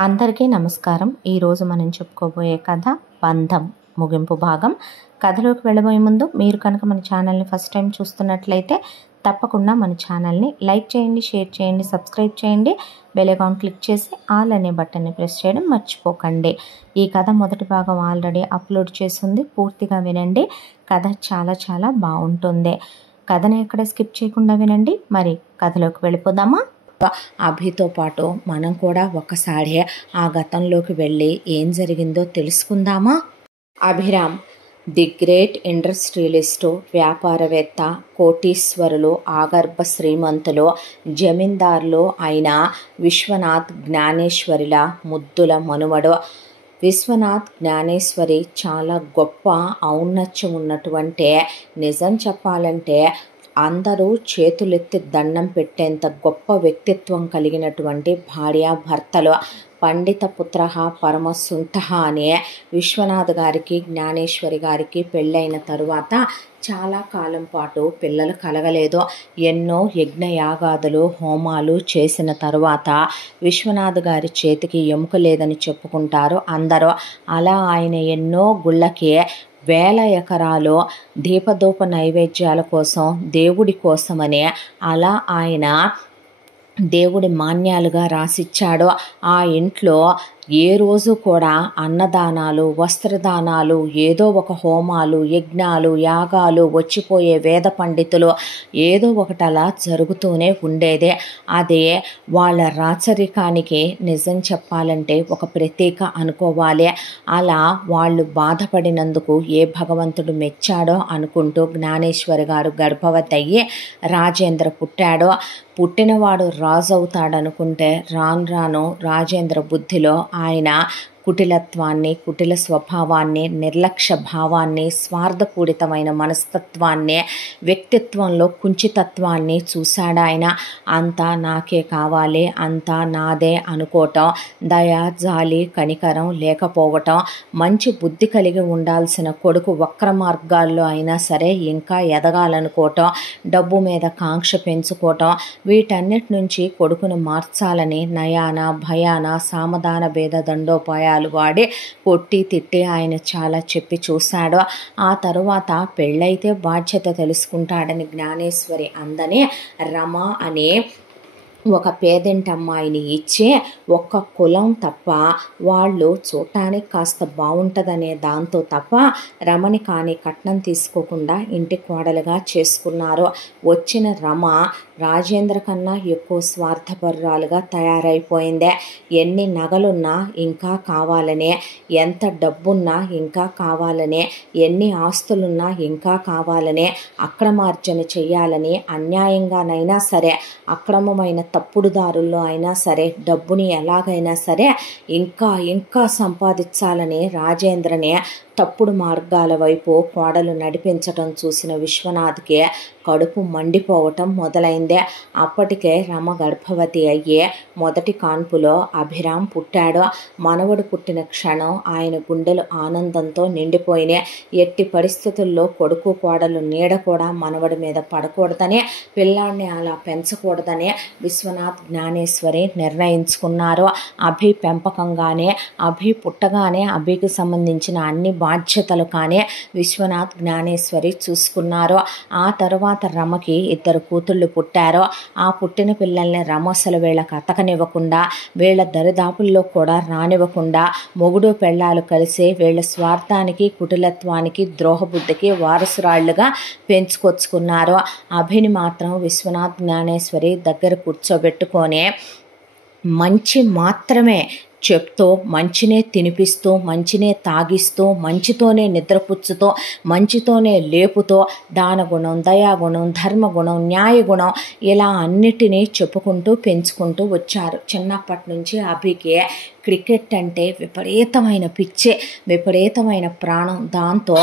అందరికీ నమస్కారం. ఈరోజు మనం చెప్పుకోబోయే కథ బంధం ముగింపు భాగం. కథలోకి వెళ్ళబోయే ముందు మీరు కనుక మన ఛానల్ని ఫస్ట్ టైం చూస్తున్నట్లయితే తప్పకుండా మన ఛానల్ని లైక్ చేయండి, షేర్ చేయండి, సబ్స్క్రైబ్ చేయండి, బెల్ ఐకాన్ క్లిక్ చేసి ఆల్ అనే బటన్ని ప్రెస్ చేయడం మర్చిపోకండి. ఈ కథ మొదటి భాగం ఆల్రెడీ అప్లోడ్ చేసింది, పూర్తిగా వినండి. కథ చాలా బాగుంటుంది. కథని ఎక్కడ స్కిప్ చేయకుండా వినండి. మరి కథలోకి వెళ్ళిపోదామా? అభితో పాటు మనం కూడా ఒకసారి ఆ గతంలోకి వెళ్ళి ఏం జరిగిందో తెలుసుకుందామా? అభిరామ్ ది గ్రేట్ ఇండస్ట్రియలిస్టు, వ్యాపారవేత్త, కోటీశ్వరులు, ఆగర్భ శ్రీమంతులు, జమీందారులు అయిన విశ్వనాథ్ జ్ఞానేశ్వరిల ముద్దుల మనుమడు. విశ్వనాథ్ జ్ఞానేశ్వరి చాలా గొప్ప ఔన్నత్యం ఉన్నటువంటి, నిజం చెప్పాలంటే అందరూ చేతులెత్తి దండం పెట్టేంత గొప్ప వ్యక్తిత్వం కలిగినటువంటి భార్యాభర్తలు. పండిత పుత్ర పరమసుంఠ అనే విశ్వనాథ్ గారికి జ్ఞానేశ్వరి గారికి పెళ్ళైన తరువాత చాలా కాలం పాటు పిల్లలు కలగలేదు. ఎన్నో యజ్ఞయాగాదులు, హోమాలు చేసిన తరువాత విశ్వనాథ్ గారి చేతికి ఎముక లేదని చెప్పుకుంటారు అందరూ. అలా ఆయన ఎన్నో గుళ్ళకి వేల ఎకరాలు దీపధూప నైవేద్యాల కోసం, దేవుడి కోసమనే అలా ఆయన దేవుడి మాన్యాలుగా రాసిచ్చాడు. ఆ ఇంట్లో ఏ రోజు కూడా అన్నదానాలు, వస్త్రదానాలు, ఏదో ఒక హోమాలు, యజ్ఞాలు, యాగాలు, వచ్చిపోయే వేద పండితులు, ఏదో ఒకటి అలా జరుగుతూనే ఉండేదే. అదే వాళ్ళ రాచరికానికి నిజం చెప్పాలంటే ఒక ప్రతీక అనుకోవాలి. అలా వాళ్ళు బాధపడినందుకు ఏ భగవంతుడు మెచ్చాడో అనుకుంటూ జ్ఞానేశ్వరి గారు గర్భవతి అయ్యి రాజేంద్ర పుట్టాడో. పుట్టినవాడు రాజు అవుతాడనుకుంటే రాను రాను రాజేంద్ర బుద్ధిలో ఆయన కుటిలత్వాన్ని, కుటిల స్వభావాన్ని, నిర్లక్ష్య భావాన్ని, స్వార్థపూరితమైన మనస్తత్వాన్ని, వ్యక్తిత్వంలో కుంచితత్వాన్ని చూశాడు ఆయన. అంతా నాకే కావాలి, అంతా నాదే అనుకోవటం, దయ, జాలి, కనికరం లేకపోవటం, మంచి బుద్ధి కలిగి ఉండాల్సిన కొడుకు వక్ర మార్గాల్లో అయినా సరే ఇంకా ఎదగాలనుకోవటం, డబ్బు మీద కాంక్ష పెంచుకోవటం, వీటన్నిటి నుంచి కొడుకును మార్చాలని నయాన భయాన సామధాన భేద దండోపాయాలు వాడి కొట్టి తిట్టి ఆయన చాలా చెప్పి చూశాడు. ఆ తరువాత పెళ్ళైతే బాధ్యత తెలుసుకుంటాడని జ్ఞానేశ్వరి అందని రమ అనే ఒక పేదింటి అమ్మాయిని ఇచ్చి, ఒక్క కులం తప్ప వాళ్ళు చూడటానికి కాస్త బాగుంటుందనే దాంతో తప్ప రమని కానీ కట్నం తీసుకోకుండా ఇంటి కోడలుగా చేసుకున్నారు. వచ్చిన రమ రాజేంద్ర కన్నా ఎక్కువ స్వార్థపరురాలుగా తయారైపోయిందే. ఎన్ని నగలున్నా ఇంకా కావాలనే, ఎంత డబ్బున్నా ఇంకా కావాలనే, ఎన్ని ఆస్తులున్నా ఇంకా కావాలనే, అక్రమార్జన చెయ్యాలని, అన్యాయంగానైనా సరే అక్రమమైన తప్పుడు దారుల్లో అయినా సరే డబ్బుని ఎలాగైనా సరే ఇంకా సంపాదించాలని రాజేంద్రనే తప్పుడు మార్గాల వైపు కోడలు నడిపించటం చూసిన విశ్వనాథ్కి కడుపు మండిపోవటం మొదలైందే. అప్పటికే రమ గర్భవతి అయ్యే మొదటి కాన్పులో అభిరామ్ పుట్టాడు. మనవడు పుట్టిన క్షణం ఆయన గుండెలు ఆనందంతో నిండిపోయినాయి. ఎట్టి పరిస్థితుల్లో కొడుకు కోడలు నీడ కూడా మనవడి మీద పడకూడదని, పిల్లాడిని అలా పెంచకూడదని విశ్వనాథ్ జ్ఞానేశ్వరి నిర్ణయించుకున్నారు. అభి పెంపకంగానే, అభి పుట్టగానే అభికి సంబంధించిన అన్ని బాధ్యతలు కానీ విశ్వనాథ్ జ్ఞానేశ్వరి చూసుకున్నారు. ఆ తరువాత రమకి 2 కూతుళ్ళు పుట్టారు. ఆ పుట్టిన పిల్లల్ని రమ అసలు వీళ్ళకి అతకనివ్వకుండా, వీళ్ళ దరిదాపుల్లో కూడా రానివ్వకుండా, మొగుడు పెళ్ళాలు కలిసి వీళ్ళ స్వార్థానికి, కుటిలత్వానికి, ద్రోహబుద్ధికి వారసురాళ్లుగా పెంచుకొచ్చుకున్నారు. అభిని మాత్రం విశ్వనాథ్ జ్ఞానేశ్వరి దగ్గర కూర్చోబెట్టుకొని మంచి మాత్రమే చెప్తూ, మంచినే తినిపిస్తూ, మంచినే తాగిస్తూ, మంచితోనే నిద్రపుచ్చుతూ, మంచితోనే లేపుతో, దానగుణం, దయాగుణం, ధర్మగుణం, న్యాయగుణం ఇలా అన్నిటినీ చెప్పుకుంటూ పెంచుకుంటూ వచ్చారు. చిన్నప్పటి నుంచి అభికి క్రికెట్ అంటే విపరీతమైన పిచ్చి, విపరీతమైన ప్రాణం. దాంతో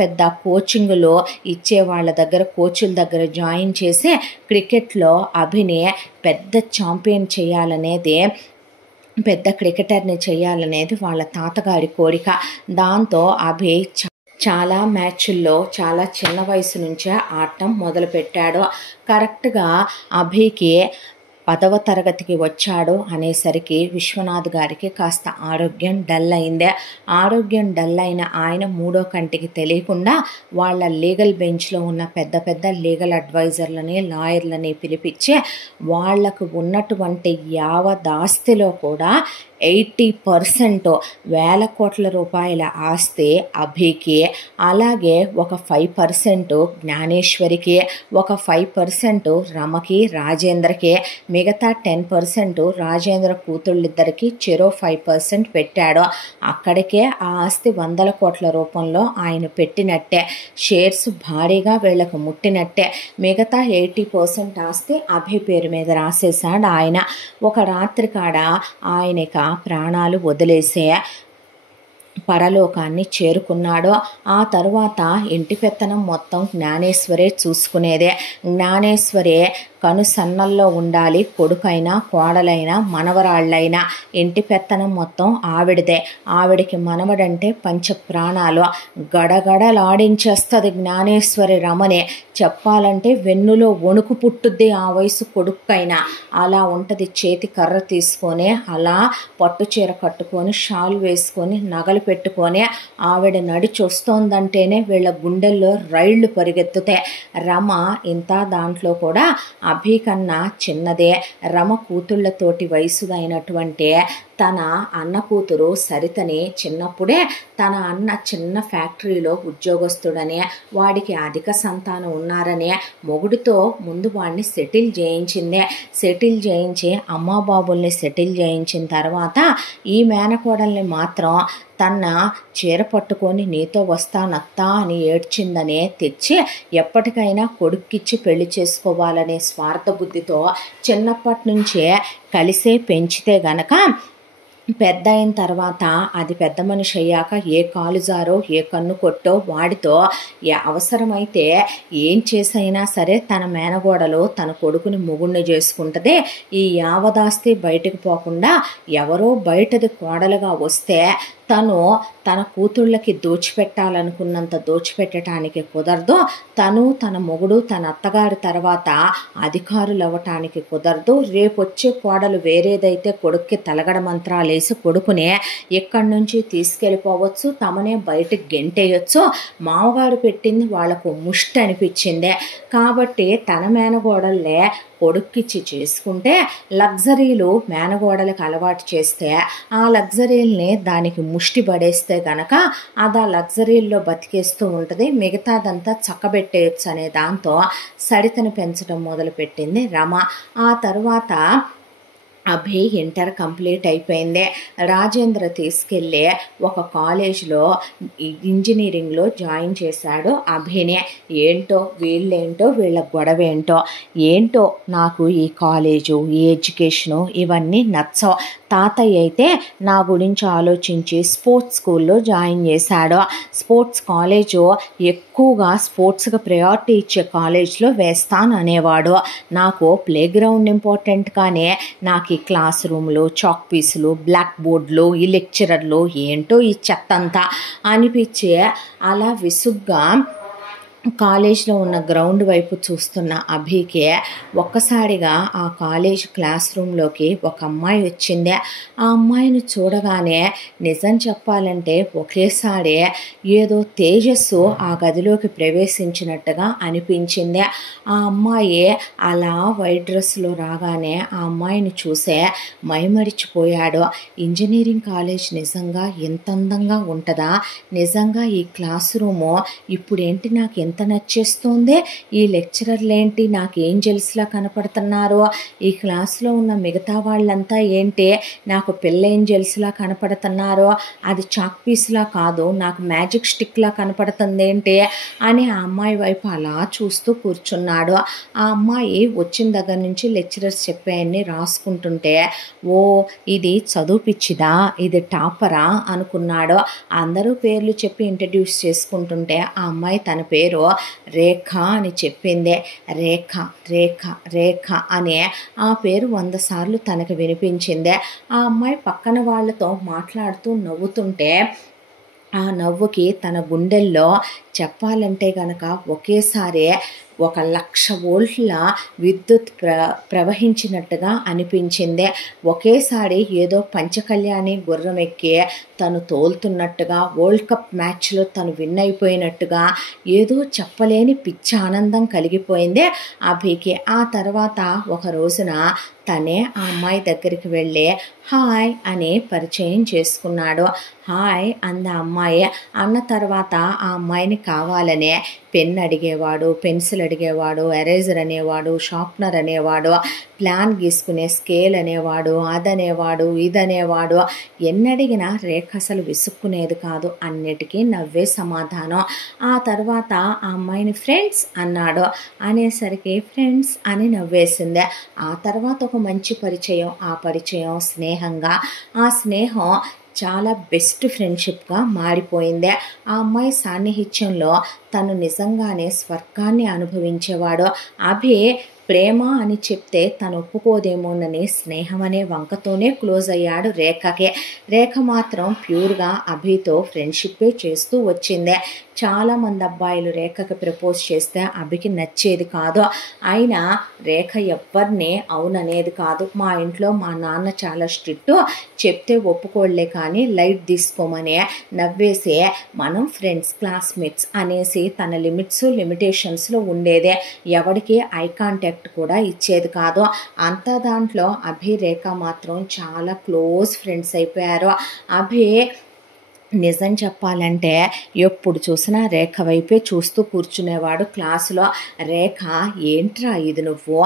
పెద్ద కోచింగ్లో ఇచ్చే వాళ్ళ దగ్గర, కోచుల దగ్గర జాయిన్ చేసి క్రికెట్లో అభిని పెద్ద ఛాంపియన్ చేయాలనేది, పెద్ద క్రికెటర్ని చేయాలనేది వాళ్ళ తాతగారి కోరిక. దాంతో అభి చాలా మ్యాచ్ల్లో చాలా చిన్న వయసు నుంచే ఆడటం మొదలుపెట్టాడు. కరెక్ట్గా అభికి 10వ తరగతికి వచ్చాడు అనేసరికి విశ్వనాథ్ గారికి కాస్త ఆరోగ్యం డల్ అయిందే. ఆరోగ్యం డల్ అయిన ఆయన 3వ కంటికి తెలియకుండా వాళ్ళ లీగల్ బెంచ్లో ఉన్న పెద్ద పెద్ద లీగల్ అడ్వైజర్లని, లాయర్లని పిలిపించి వాళ్లకు ఉన్నటువంటి యావదాస్తిలో కూడా 80% వేల కోట్ల రూపాయల ఆస్తి అభికి, అలాగే ఒక 5% జ్ఞానేశ్వరికి, ఒక 5% రమకి, రాజేంద్రకి, మిగతా 10% రాజేంద్ర కూతుళ్ళిద్దరికి చెరో 5% పెట్టాడు. అక్కడికే ఆ ఆస్తి 100 కోట్ల రూపంలో ఆయన పెట్టినట్టే, షేర్స్ భారీగా వీళ్లకు ముట్టినట్టే. మిగతా 80% ఆస్తి అభి పేరు మీద రాసేశాడు ఆయన. ఒక రాత్రి కాడ ఆయనక ప్రాణాలు వదిలేసే పరలోకాన్ని చేరుకున్నాడు. ఆ తరువాత ఇంటి పెత్తనం మొత్తం జ్ఞానేశ్వరే చూసుకునేదే. జ్ఞానేశ్వరే కనుసన్నల్లో ఉండాలి. కొడుకైనా, కోడలైనా, మనవరాళ్ళైనా ఇంటి పెత్తనం మొత్తం ఆవిడదే. ఆవిడికి మనవడంటే పంచ ప్రాణాలు. గడగడలాడించేస్తుంది జ్ఞానేశ్వరి రమణి. చెప్పాలంటే వెన్నులో వణుకు పుట్టుద్ది ఆ వయసు కొడుకైనా. అలా ఉంటుంది. చేతి కర్ర తీసుకొని అలా పట్టుచీర కట్టుకొని షాల్ వేసుకొని నగలు పెట్టుకొని ఆవిడ నడిచి వస్తోందంటేనే వీళ్ళ గుండెల్లో రైళ్లు పరిగెత్తుతాయి. రమ ఇంత దాంట్లో కూడా అభి కన్నా చిన్నదే. రమ కూతుళ్లతోటి వయసుదైనటువంటి తన అన్న కూతురు సరితని చిన్నప్పుడే తన అన్న చిన్న ఫ్యాక్టరీలో ఉద్యోగస్తుడని, వాడికి అధిక సంతానం ఉన్నారని మొగుడితో ముందు వాడిని సెటిల్ చేయించింది. సెటిల్ చేయించి అమ్మా బాబుల్ని సెటిల్ చేయించిన తర్వాత ఈ మేనకోడల్ని మాత్రం తన చీర పట్టుకొని నీతో వస్తానత్తా అని ఏడ్చిందనే తెచ్చి ఎప్పటికైనా కొడుక్కిచ్చి పెళ్లి చేసుకోవాలనే స్వార్థ బుద్ధితో చిన్నప్పటి నుంచే కలిసే పెంచితే గనక పెద్ద అయిన తర్వాత అది పెద్ద మనిషి అయ్యాక ఏ కాలు జారో ఏ కన్ను కొట్టో వాడితో అవసరమైతే ఏం చేసైనా సరే తన మేనగోడలు తన కొడుకుని మొగుణ్ణి చేసుకుంటుంది. ఈ యావదాస్తి బయటకు పోకుండా ఎవరో బయటది కోడలుగా వస్తే తను తన కూతుళ్ళకి దోచిపెట్టాలనుకున్నంత దోచిపెట్టడానికి కుదరదు. తను తన మొగుడు తన అత్తగారి తర్వాత అధికారులు అవ్వటానికి కుదరదు. రేపొచ్చే కోడలు వేరేదైతే కొడుక్కి తలగడ మంత్రాలేసి కొడుకునే ఎక్కడి నుంచి తీసుకెళ్ళిపోవచ్చు, తమనే బయటకు గెంటేయచ్చు. మామగారు పెట్టింది వాళ్లకు ముష్టి అనిపించిందే. కాబట్టి తన మేనగోడల్లే కొడుక్కిచ్చి చేసుకుంటే లగ్జరీలు మేనగోడలకు అలవాటు చేస్తే ఆ లగ్జరీల్ని దానికి ముష్టి పడేస్తే గనక అది ఆ లగ్జరీల్లో బతికేస్తూ ఉంటుంది. మిగతాదంతా చక్కబెట్టేయచ్చు అనే దాంతో సరితను పెంచడం మొదలుపెట్టింది రమ. ఆ తర్వాత అభి ఇంటర్ కంప్లీట్ అయిపోయింది. రాజేంద్ర తీసుకెళ్ళి ఒక కాలేజ్లో ఇంజనీరింగ్లో జాయిన్ చేశాడు అభిని. ఏంటో వీళ్ళేంటో వీళ్ళ గొడవ ఏంటో నాకు ఈ కాలేజు ఈ ఎడ్యుకేషను ఇవన్నీ నచ్చవు. తాతయ్య అయితే నా గురించి ఆలోచించి స్పోర్ట్స్ స్కూల్లో జాయిన్ చేశాడు. స్పోర్ట్స్ కాలేజు ఎక్కువగా స్పోర్ట్స్కి ప్రయారిటీ ఇచ్చే కాలేజ్లో వేస్తాను అనేవాడు. నాకు ప్లే గ్రౌండ్ ఇంపార్టెంట్, కానీ నాకు ఈ క్లాస్ రూమ్లు, చాక్ పీసులు, బ్లాక్ బోర్డులు, ఈ లెక్చరర్లు ఏంటో ఈ చెత్తంతా అనిపించి అలా విసుగ్గా కాలేజ్లో ఉన్న గ్రౌండ్ వైపు చూస్తున్న అభికే ఒక్కసారిగా ఆ కాలేజ్ క్లాస్ రూమ్లోకి ఒక అమ్మాయి వచ్చింది. ఆ అమ్మాయిని చూడగానే నిజం చెప్పాలంటే ఒకేసారి ఏదో తేజస్సు ఆ గదిలోకి ప్రవేశించినట్టుగా అనిపించింది. ఆ అమ్మాయి అలా వైట్ డ్రెస్లో రాగానే ఆ అమ్మాయిని చూసే మైమరిచిపోయాడు. ఇంజనీరింగ్ కాలేజ్ నిజంగా ఎంత అందంగా ఉంటుందా? నిజంగా ఈ క్లాస్ రూము ఇప్పుడేంటి నాకు ఎంత నచ్చేస్తుంది? ఈ లెక్చరర్లేంటి నాకు ఏంజల్స్లా కనపడుతున్నారు? ఈ క్లాస్లో ఉన్న మిగతా వాళ్ళంతా ఏంటి నాకు పిల్ల ఏంజల్స్లా కనపడుతున్నారు? అది చాక్ పీస్లా కాదు, నాకు మ్యాజిక్ స్టిక్లా కనపడుతుంది ఏంటి అని ఆ అమ్మాయి వైపు అలా చూస్తూ కూర్చున్నాడు. ఆ అమ్మాయి వచ్చిన దగ్గర నుంచి లెక్చరర్స్ చెప్పాయన్ని రాసుకుంటుంటే ఓ ఇది చదువు పిచ్చిదా, ఇది టాపరా అనుకున్నాడు. అందరూ పేర్లు చెప్పి ఇంట్రడ్యూస్ చేసుకుంటుంటే ఆ అమ్మాయి తన పేరు రేఖ అని చెప్పింది. రేఖ రేఖ రేఖ అనే ఆ పేరు 100 సార్లు తనకు వినిపించింది. ఆ అమ్మాయి పక్కన వాళ్ళతో మాట్లాడుతూ నవ్వుతుంటే ఆ నవ్వుకి తన గుండెల్లో చెప్పాలంటే గనక ఒకేసారి ఒక 1,00,000 వోల్ట్ల విద్యుత్ ప్రవహించినట్టుగా అనిపించింది. ఒకేసారి ఏదో పంచకళ్యాణి గుర్రం ఎక్కి తను తోలుతున్నట్టుగా, వరల్డ్ కప్ మ్యాచ్లో తను విన్ అయిపోయినట్టుగా ఏదో చెప్పలేని పిచ్చి ఆనందం కలిగిపోయింది అభికి. ఆ తర్వాత ఒక రోజున తనే ఆ అమ్మాయి దగ్గరికి వెళ్ళి హాయ్ అని పరిచయం చేసుకున్నాడు. హాయ్ అంద అమ్మాయి. అన్న తర్వాత ఆ అమ్మాయిని కావాలనే పెన్ అడిగేవాడు, పెన్సిల్ అడిగేవాడు, ఎరేజర్ అనేవాడు, షార్ప్నర్ అనేవాడు, ప్లాన్ గీసుకునే స్కేల్ అనేవాడు, అదనేవాడు, ఇదనేవాడు. ఎన్నడిగినా రేఖ అసలు విసుక్కునేది కాదు, అన్నిటికీ నవ్వే సమాధానం. ఆ తర్వాత ఆ అమ్మాయిని ఫ్రెండ్స్ అన్నాడు. అనేసరికి ఫ్రెండ్స్ అని నవ్వేసింది. ఆ తర్వాత ఒక మంచి పరిచయం, ఆ పరిచయం స్నేహంగా, ఆ స్నేహం చాలా బెస్ట్ ఫ్రెండ్షిప్గా మారిపోయింది. ఆ అమ్మాయి సాన్నిహిత్యంలో తను నిజంగానే స్వర్గాన్ని అనుభవించేవాడు. అభి ప్రేమ అని చెప్తే తను ఒప్పుకోదేమోనని స్నేహం అనే వంకతోనే క్లోజ్ అయ్యాడు రేఖకి. రేఖ మాత్రం ప్యూర్గా అభితో ఫ్రెండ్షిప్పే చేస్తూ వచ్చింది. చాలామంది అబ్బాయిలు రేఖకి ప్రపోజ్ చేస్తే అభికి నచ్చేది కాదు. అయినా రేఖ ఎవ్వరిని అవుననేది కాదు. మా ఇంట్లో మా నాన్న చాలా స్ట్రిక్ట్, చెప్తే ఒప్పుకోళ్లే కానీ లైట్ తీసుకోమని నవ్వేసి మనం ఫ్రెండ్స్, క్లాస్మేట్స్ అనేసి తన లిమిటేషన్స్లో ఉండేదే. ఎవరికి ఐ కాంటాక్ట్ కూడా ఇచ్చేది కాదు. అంతా దాంట్లో అభి రేఖ మాత్రం చాలా క్లోజ్ ఫ్రెండ్స్ అయిపోయారు. అభి నిజం చెప్పాలంటే ఎప్పుడు చూసినా రేఖ వైపే చూస్తూ కూర్చునేవాడు క్లాసులో. రేఖ ఏంట్రా ఇది నువ్వు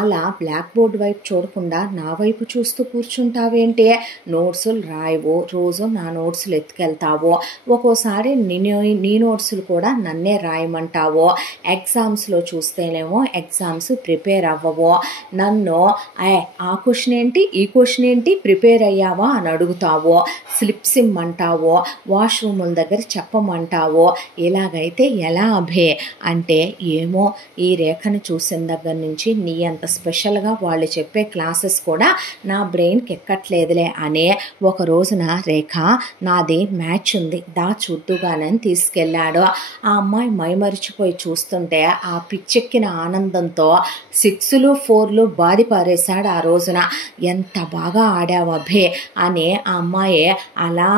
అలా బ్లాక్ బోర్డ్ వైపు చూడకుండా నా వైపు చూస్తూ కూర్చుంటావేంటి, నోట్సులు రాయవు, రోజు నా నోట్సులు ఎత్తుకెళ్తావు, ఒక్కోసారి నీ నోట్సులు కూడా నన్నే రాయమంటావు, ఎగ్జామ్స్లో చూస్తేనేమో ఎగ్జామ్స్ ప్రిపేర్ అవ్వవు, నన్ను ఆ క్వశ్చన్ ఏంటి ఈ క్వశ్చన్ ఏంటి ప్రిపేర్ అయ్యావా అని అడుగుతావు, స్లిప్స్ ఇమ్మంటావు, వాష్రూముల దగ్గర చెప్పమంటావో. ఇలాగైతే ఎలా అభే అంటే, ఏమో ఈ రేఖను చూసిన దగ్గర నుంచి నీ అంత స్పెషల్గా వాళ్ళు చెప్పే క్లాసెస్ కూడా నా బ్రెయిన్కి ఎక్కట్లేదులే అనే. ఒక రోజున రేఖ నాది మ్యాచ్ ఉంది దా చూద్దుగానని తీసుకెళ్ళాడు. ఆ అమ్మాయి మైమరిచిపోయి చూస్తుంటే ఆ పిచ్చెక్కిన ఆనందంతో 6లు 4లు బాది పారేశాడు ఆ రోజున. ఎంత బాగా ఆడావు అభే అని ఆ అమ్మాయి అలా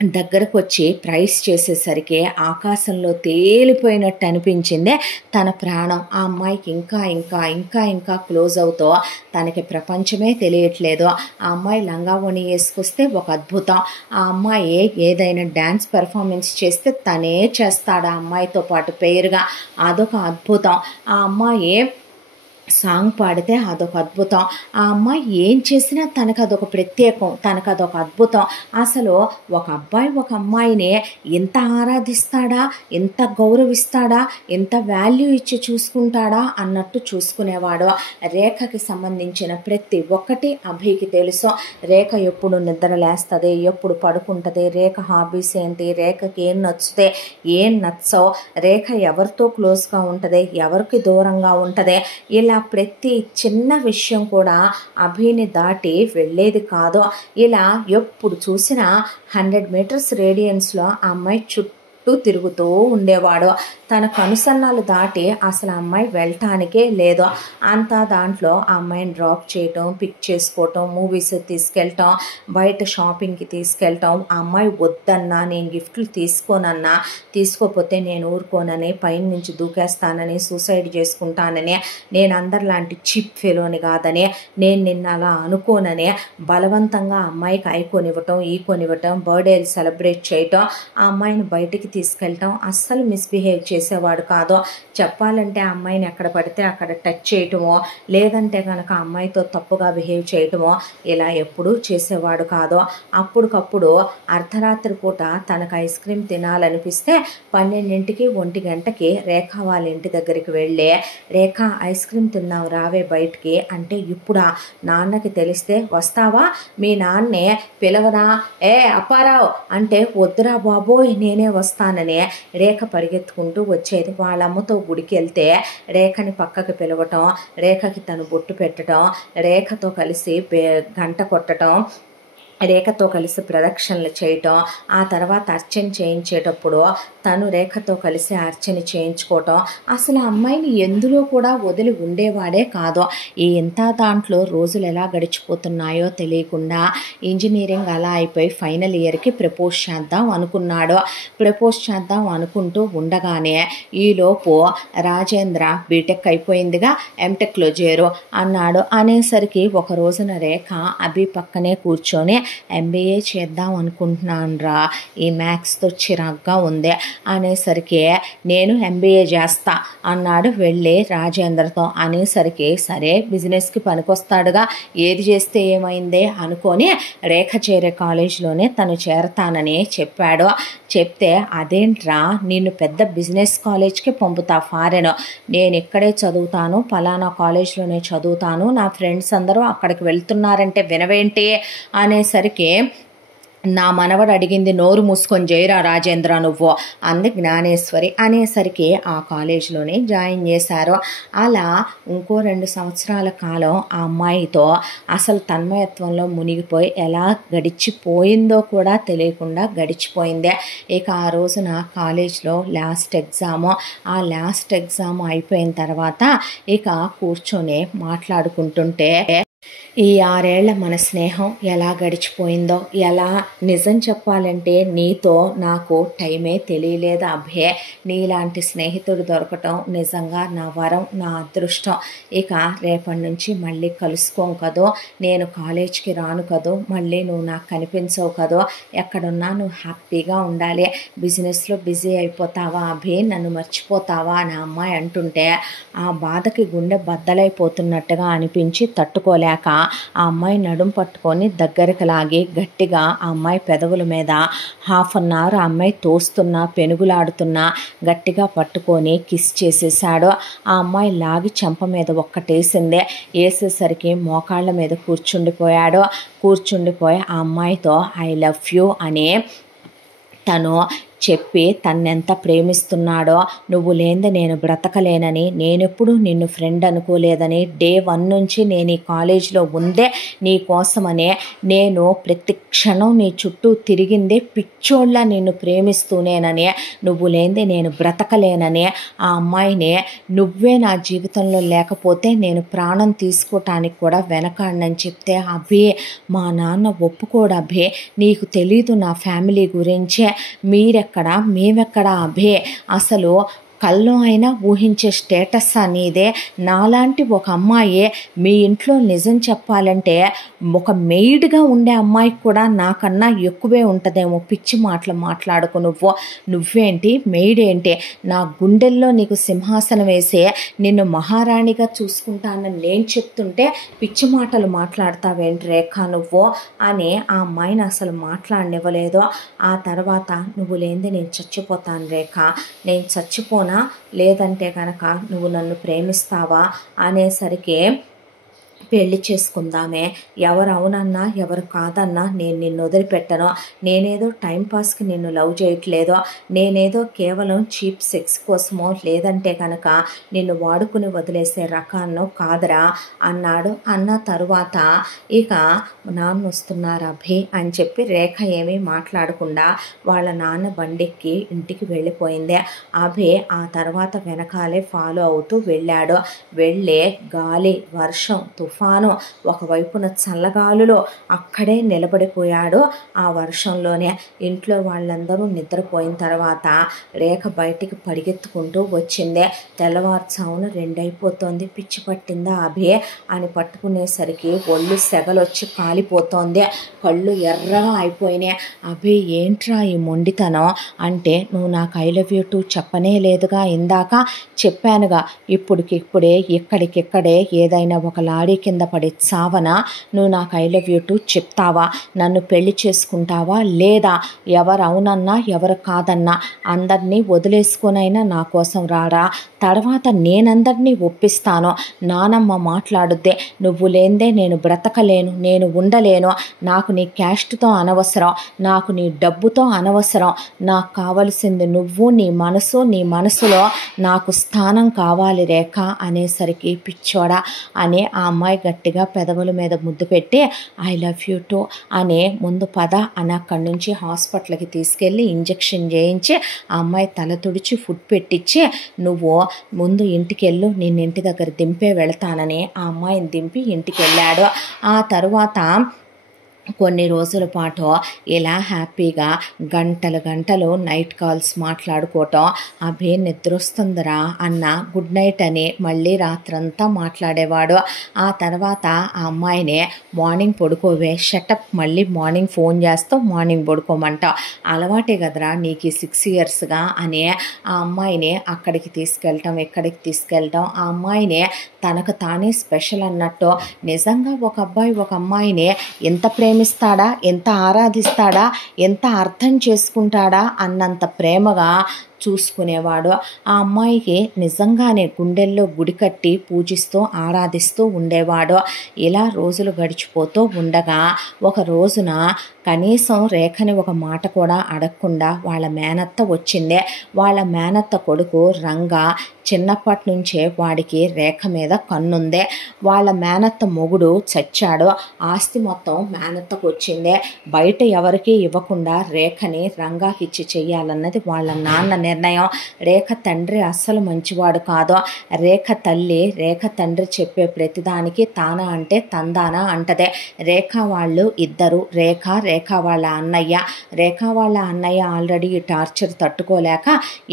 దగ్గరకు వచ్చి ప్రైస్ చేసేసరికి ఆకాశంలో తేలిపోయినట్టు అనిపించింది తన ప్రాణం. ఆ అమ్మాయికి ఇంకా ఇంకా ఇంకా ఇంకా క్లోజ్ అవుతూ తనకి ప్రపంచమే తెలియట్లేదు. ఆ అమ్మాయి లంగావోణి వేసుకొస్తే ఒక అద్భుతం. ఆ అమ్మాయి ఏదైనా డ్యాన్స్ పెర్ఫార్మెన్స్ చేస్తే తనే చేస్తాడు ఆ అమ్మాయితో పాటు పేరుగా, అదొక అద్భుతం. ఆ అమ్మాయి సాంగ్ పాడితే అదొక అద్భుతం. ఆ అమ్మాయి ఏం చేసినా తనకు అదొక ప్రత్యేకం, తనకు అదొక అద్భుతం. అసలు ఒక అబ్బాయి ఒక అమ్మాయిని ఎంత ఆరాధిస్తాడా, ఎంత గౌరవిస్తాడా, ఎంత వాల్యూ ఇచ్చి చూసుకుంటాడా అన్నట్టు చూసుకునేవాడు. రేఖకి సంబంధించిన ప్రతి ఒక్కటి అభికి తెలుసు. రేఖ ఎప్పుడు నిద్ర లేస్తుంది, ఎప్పుడు పడుకుంటుంది, రేఖ హాబీస్ ఏంటి, రేఖకి ఏం నచ్చుతే ఏం నచ్చో, రేఖ ఎవరితో క్లోజ్గా ఉంటుంది, ఎవరికి దూరంగా ఉంటుంది, ఇలా ప్రతి చిన్న విషయం కూడా అభిని దాటి వెళ్ళేది కాదు. ఇలా ఎప్పుడు చూసినా 100 మీటర్స్ రేడియన్స్లో ఆ అమ్మాయి చుట్టూ తిరుగుతూ ఉండేవాడు. తన కనుసన్నాలు దాటి అసలు ఆ అమ్మాయి వెళ్ళటానికే లేదు. అంతా దాంట్లో ఆ అమ్మాయిని డ్రాప్ చేయటం, పిక్ చేసుకోవటం, మూవీస్ తీసుకెళ్ళటం, బయట షాపింగ్కి తీసుకెళ్ళటం. ఆ అమ్మాయి వద్దన్నా, నేను గిఫ్ట్లు తీసుకోనన్నా, తీసుకోపోతే నేను ఊరుకోనని, పైన నుంచి దూకేస్తానని, సూసైడ్ చేసుకుంటానని, నేను అందరిలాంటి చీప్ ఫెలోని కాదని, నేను నిన్న అలా అనుకోనని బలవంతంగా ఆ అమ్మాయికి ఐ కొనివ్వటం, ఈ కొనివ్వటం, బర్త్డేలు సెలబ్రేట్ చేయటం, ఆ అమ్మాయిని బయటికి తీసుకెళ్ళటం. అస్సలు మిస్బిహేవ్ చేసేవాడు కాదు. చెప్పాలంటే ఆ అమ్మాయిని ఎక్కడ పడితే అక్కడ టచ్ చేయటమో, లేదంటే కనుక ఆ అమ్మాయితో తప్పుగా బిహేవ్ చేయటమో ఇలా ఎప్పుడూ చేసేవాడు కాదు. అప్పటికప్పుడు అర్ధరాత్రి పూట తనకు ఐస్ క్రీమ్ తినాలనిపిస్తే 12ంటికి 1 గంటకి రేఖ వాళ్ళ ఇంటి దగ్గరికి వెళ్ళి, రేఖ ఐస్ క్రీమ్ తిన్నావు రావే బయటికి అంటే, ఇప్పుడా నాన్నకి తెలిస్తే వస్తావా, మీ నాన్నే పిలవరా, అప్పారావు అంటే, వద్దురా బాబోయ్ నేనే వస్తానని రేఖ పరిగెత్తుకుంటూ వచ్చేది. వాళ్ళమ్మతో గుడికి వెళ్తే రేఖని పక్కకి పిలవటం, రేఖకి తను బొట్టు పెట్టడం, రేఖతో కలిసి గంట కొట్టడం, రేఖతో కలిసి ప్రదక్షిణలు చేయటం, ఆ తర్వాత అర్చన చేయించేటప్పుడు తను రేఖతో కలిసి అర్చన చేయించుకోవటం. అసలు ఆ అమ్మాయిని ఎందులో కూడా వదిలి ఉండేవాడే కాదు. ఇంత దాంట్లో రోజులు ఎలా గడిచిపోతున్నాయో తెలియకుండా ఇంజనీరింగ్ అలా అయిపోయి ఫైనల్ ఇయర్కి ప్రపోజ్ చేద్దాం అనుకున్నాడు. ప్రపోజ్ చేద్దాం అనుకుంటూ ఉండగానే ఈలోపు రాజేంద్ర బీటెక్ అయిపోయిందిగా, ఎంటెక్లో చేరు అన్నాడు. అనేసరికి ఒక రోజున రేఖ అభి పక్కనే కూర్చొని ఎంబీఏ చేద్దాం అనుకుంటున్నానురా, ఈ మ్యాథ్స్తో చిరాగ్గా ఉంది అనేసరికి నేను ఎంబీఏ చేస్తా అన్నాడు వెళ్ళి రాజేంద్రతో. అనేసరికి సరే బిజినెస్కి పనికొస్తాడుగా, ఏది చేస్తే ఏమైందే అనుకొని రేఖ చేరే కాలేజీలోనే తను చేరతానని చెప్పాడు. చెప్తే అదేంట్రా నిన్ను పెద్ద బిజినెస్ కాలేజ్కి పంపుతా ఫారెన్, నేను ఇక్కడే చదువుతాను, పలానా కాలేజ్లోనే చదువుతాను, నా ఫ్రెండ్స్ అందరూ అక్కడికి వెళ్తున్నారంటే వినవేంటి అనేసరికి నా మనవడు అడిగింది నోరు మూసుకొని చేయరా రాజేంద్ర నువ్వు అంది జ్ఞానేశ్వరి. అనేసరికి ఆ కాలేజీలోనే జాయిన్ చేశారు. అలా ఇంకో 2 సంవత్సరాల కాలం ఆ అమ్మాయితో అసలు తన్మయత్వంలో మునిగిపోయి ఎలా గడిచిపోయిందో కూడా తెలియకుండా గడిచిపోయింది. ఇక ఆ రోజున కాలేజ్లో లాస్ట్ ఎగ్జాము. ఆ లాస్ట్ ఎగ్జామ్ అయిపోయిన తర్వాత ఇక కూర్చొని మాట్లాడుకుంటుంటే ఈ 6 ఏళ్ల మన స్నేహం ఎలా గడిచిపోయిందో, ఎలా నిజం చెప్పాలంటే నీతో నాకు టైమే తెలియలేదు అభే, నీలాంటి స్నేహితుడు దొరకటం నిజంగా నా వరం, నా అదృష్టం. ఇక రేపటి నుంచి మళ్ళీ కలుసుకోం కదో, నేను కాలేజ్కి రాను కదో, మళ్ళీ నువ్వు నాకు కనిపించవు కదో, ఎక్కడున్నా నువ్వు హ్యాపీగా ఉండాలి, బిజినెస్లో బిజీ అయిపోతావా అభి, నన్ను మర్చిపోతావా అని ఆ అమ్మాయి అంటుంటే ఆ బాధకి గుండె బద్దలైపోతున్నట్టుగా అనిపించి తట్టుకోలేక ఆ అమ్మాయి నడుం పట్టుకొని దగ్గరికి లాగి గట్టిగా ఆ అమ్మాయి పెదవుల మీద 1/2 అవర్ ఆ అమ్మాయి తోస్తున్నా పెనుగులాడుతున్నా గట్టిగా పట్టుకొని కిస్ చేసేసాడు. ఆ అమ్మాయి లాగి చెంప మీద ఒక్కటేసిందే. వేసేసరికి మోకాళ్ళ మీద కూర్చుండిపోయి ఆ అమ్మాయితో ఐ లవ్ యూ అని తను చెప్పి తన్నెంత ప్రేమిస్తున్నాడో, నువ్వు లేనిదే నేను బ్రతకలేనని, నేనెప్పుడు నిన్ను ఫ్రెండ్ అనుకోలేదని, డే 1 నుంచి నేను ఈ కాలేజీలో ఉందే నీ కోసమనే, నేను ప్రతి క్షణం నీ చుట్టూ తిరిగిందే పిచ్చోళ్ళ నిన్ను ప్రేమిస్తూనేనని, నువ్వు లేనిదే నేను బ్రతకలేనని ఆ అమ్మాయిని నువ్వే నా జీవితంలో లేకపోతే నేను ప్రాణం తీసుకోవటానికి కూడా వెనకాడనని చెప్తే అభి మా నాన్న ఒప్పుకోడు అభి, నీకు తెలీదు నా ఫ్యామిలీ గురించే, మేమెక్కడా అభే, అసలు కల్లో అయినా ఊహించే స్టేటస్ అనేది నాలాంటి ఒక అమ్మాయి మీ ఇంట్లో నిజం చెప్పాలంటే ఒక మెయిడ్గా ఉండే అమ్మాయికి కూడా నాకన్నా ఎక్కువే ఉంటుందేమో, పిచ్చి మాటలు మాట్లాడుకు నువ్వేంటి మెయిడ్ ఏంటి, నా గుండెల్లో నీకు సింహాసనం వేసే నిన్ను మహారాణిగా చూసుకుంటానని నేను చెప్తుంటే పిచ్చి మాటలు మాట్లాడతావేంటి రేఖ నువ్వు అని ఆ అమ్మాయిని అసలు మాట్లాడనివ్వలేదు. ఆ తర్వాత నువ్వు లేనిదే నేను చచ్చిపోతాను రేఖ, నేను చచ్చిపోను లేదంటే కనుక నువ్వు నన్ను ప్రేమిస్తావా అనేసరికి పెళ్లి చేసుకుందామే, ఎవరు అవునన్నా ఎవరు కాదన్నా నేను నిన్ను వదిలిపెట్టను, నేనేదో టైంపాస్కి నిన్ను లవ్ చేయట్లేదో, నేనేదో కేవలం చీప్ సెక్స్ కోసమో లేదంటే కనుక నిన్ను వాడుకుని వదిలేసే రకాన్నో కాదురా అన్నాడు. అన్న తరువాత ఇక నాన్న వస్తున్నారు అభి అని చెప్పి రేఖ ఏమీ మాట్లాడకుండా వాళ్ళ నాన్న బండెక్కి ఇంటికి వెళ్ళిపోయింది. అభి ఆ తర్వాత వెనకాలే ఫాలో అవుతూ వెళ్ళాడు. వెళ్ళే గాలి, వర్షం, తుఫాను, ఒకవైపున చల్లగాలులో అక్కడే నిలబడిపోయాడు. ఆ వర్షంలోనే ఇంట్లో వాళ్ళందరూ నిద్రపోయిన తర్వాత రేఖ బయటికి పరిగెత్తుకుంటూ వచ్చింది. తెల్లవారుజామున 2 అయిపోతుంది, పిచ్చి పట్టిందా అభి అని పట్టుకునేసరికి ఒళ్ళు సెగలొచ్చి కాలిపోతోంది, కళ్ళు ఎర్రగా అయిపోయినాయి. అభి ఏంట్రా ఈ మొండితనం అంటే, నువ్వు నాకు ఐ లవ్ యూ టూ చెప్పనే లేదుగా, ఇందాక చెప్పానుగా, ఇప్పుడికిప్పుడే ఇక్కడికిక్కడే ఏదైనా ఒక లారీ కింద పడి చావనా, నువ్వు నాకు ఐ లవ్ యూ టూ చెప్తావా, నన్ను పెళ్లి చేసుకుంటావా లేదా, ఎవరు అవునన్నా ఎవరు కాదన్నా అందరినీ వదిలేసుకొనైనా నా కోసం రారా, తర్వాత నేనందరినీ ఒప్పిస్తాను, నానమ్మ మాట్లాడుద్దే, నువ్వు లేందే నేను బ్రతకలేను, నేను ఉండలేను, నాకు నీ క్యాస్ట్తో అనవసరం, నాకు నీ డబ్బుతో అనవసరం, నాకు కావలసింది నువ్వు, నీ మనసులో నాకు స్థానం కావాలి రేఖ అనేసరికి పిచ్చోడా అని ఆ అమ్మాయి గట్టిగా పెదవుల మీద ముద్దు పెట్టి ఐ లవ్ యూ టూ అనే ముందు పద అని అక్కడి నుంచి హాస్పిటల్కి తీసుకెళ్ళి ఇంజెక్షన్ చేయించి ఆ అమ్మాయి తల తుడిచి ఫుడ్ పెట్టించి నువ్వు ముందు ఇంటికి వెళ్ళు, నేను ఇంటి దగ్గర దింపే వెళతానని ఆ అమ్మాయిని దింపి ఇంటికి వెళ్ళాడు. ఆ తరువాత కొన్ని రోజుల పాటు ఇలా హ్యాపీగా గంటలు నైట్ కాల్స్ మాట్లాడుకోవటం, అభి నిద్రొస్తుందిరా అన్న గుడ్ నైట్ అని మళ్ళీ రాత్రంతా మాట్లాడేవాడు. ఆ తర్వాత ఆ అమ్మాయిని మార్నింగ్ పడుకోవే, షటప్, మళ్ళీ మార్నింగ్ ఫోన్ చేస్తావు, మార్నింగ్ పడుకోమంటావు, అలవాటే కదరా నీకు 6 ఇయర్స్గా అని ఆ అమ్మాయిని అక్కడికి తీసుకెళ్ళటం ఇక్కడికి తీసుకెళ్ళటం, ఆ అమ్మాయిని తనకు తానే స్పెషల్ అన్నట్టు. నిజంగా ఒక అబ్బాయి ఒక అమ్మాయిని ఎంత ప్రేమిస్తాడా, ఎంత ఆరాధిస్తాడా, ఎంత అర్థం చేసుకుంటాడా అన్నంత ప్రేమగా చూసుకునేవాడు. ఆ అమ్మాయికి నిజంగానే గుండెల్లో గుడి కట్టి పూజిస్తూ ఆరాధిస్తూ ఉండేవాడు. ఇలా రోజులు గడిచిపోతూ ఉండగా ఒక రోజున కనీసం రేఖని ఒక మాట కూడా అడగకుండా వాళ్ళ మేనత్త వచ్చిందే. వాళ్ళ మేనత్త కొడుకు రంగా చిన్నప్పటి నుంచే వాడికి రేఖ మీద కన్నుందే. వాళ్ళ మేనత్త మొగుడు చచ్చాడు, ఆస్తి మొత్తం మేనత్తకు వచ్చిందే. బయట ఎవరికీ ఇవ్వకుండా రేఖని రంగాకిచ్చి చెయ్యాలన్నది వాళ్ళ నాన్న నిర్ణయం. రేఖ తండ్రి అస్సలు మంచివాడు కాదు. రేఖ తల్లి రేఖ తండ్రి చెప్పే ప్రతిదానికి తానా అంటే తందానా అంటదే. రేఖ వాళ్ళు ఇద్దరు, రేఖ వాళ్ళ అన్నయ్య. రేఖ వాళ్ళ అన్నయ్య ఆల్రెడీ ఈ టార్చర్ తట్టుకోలేక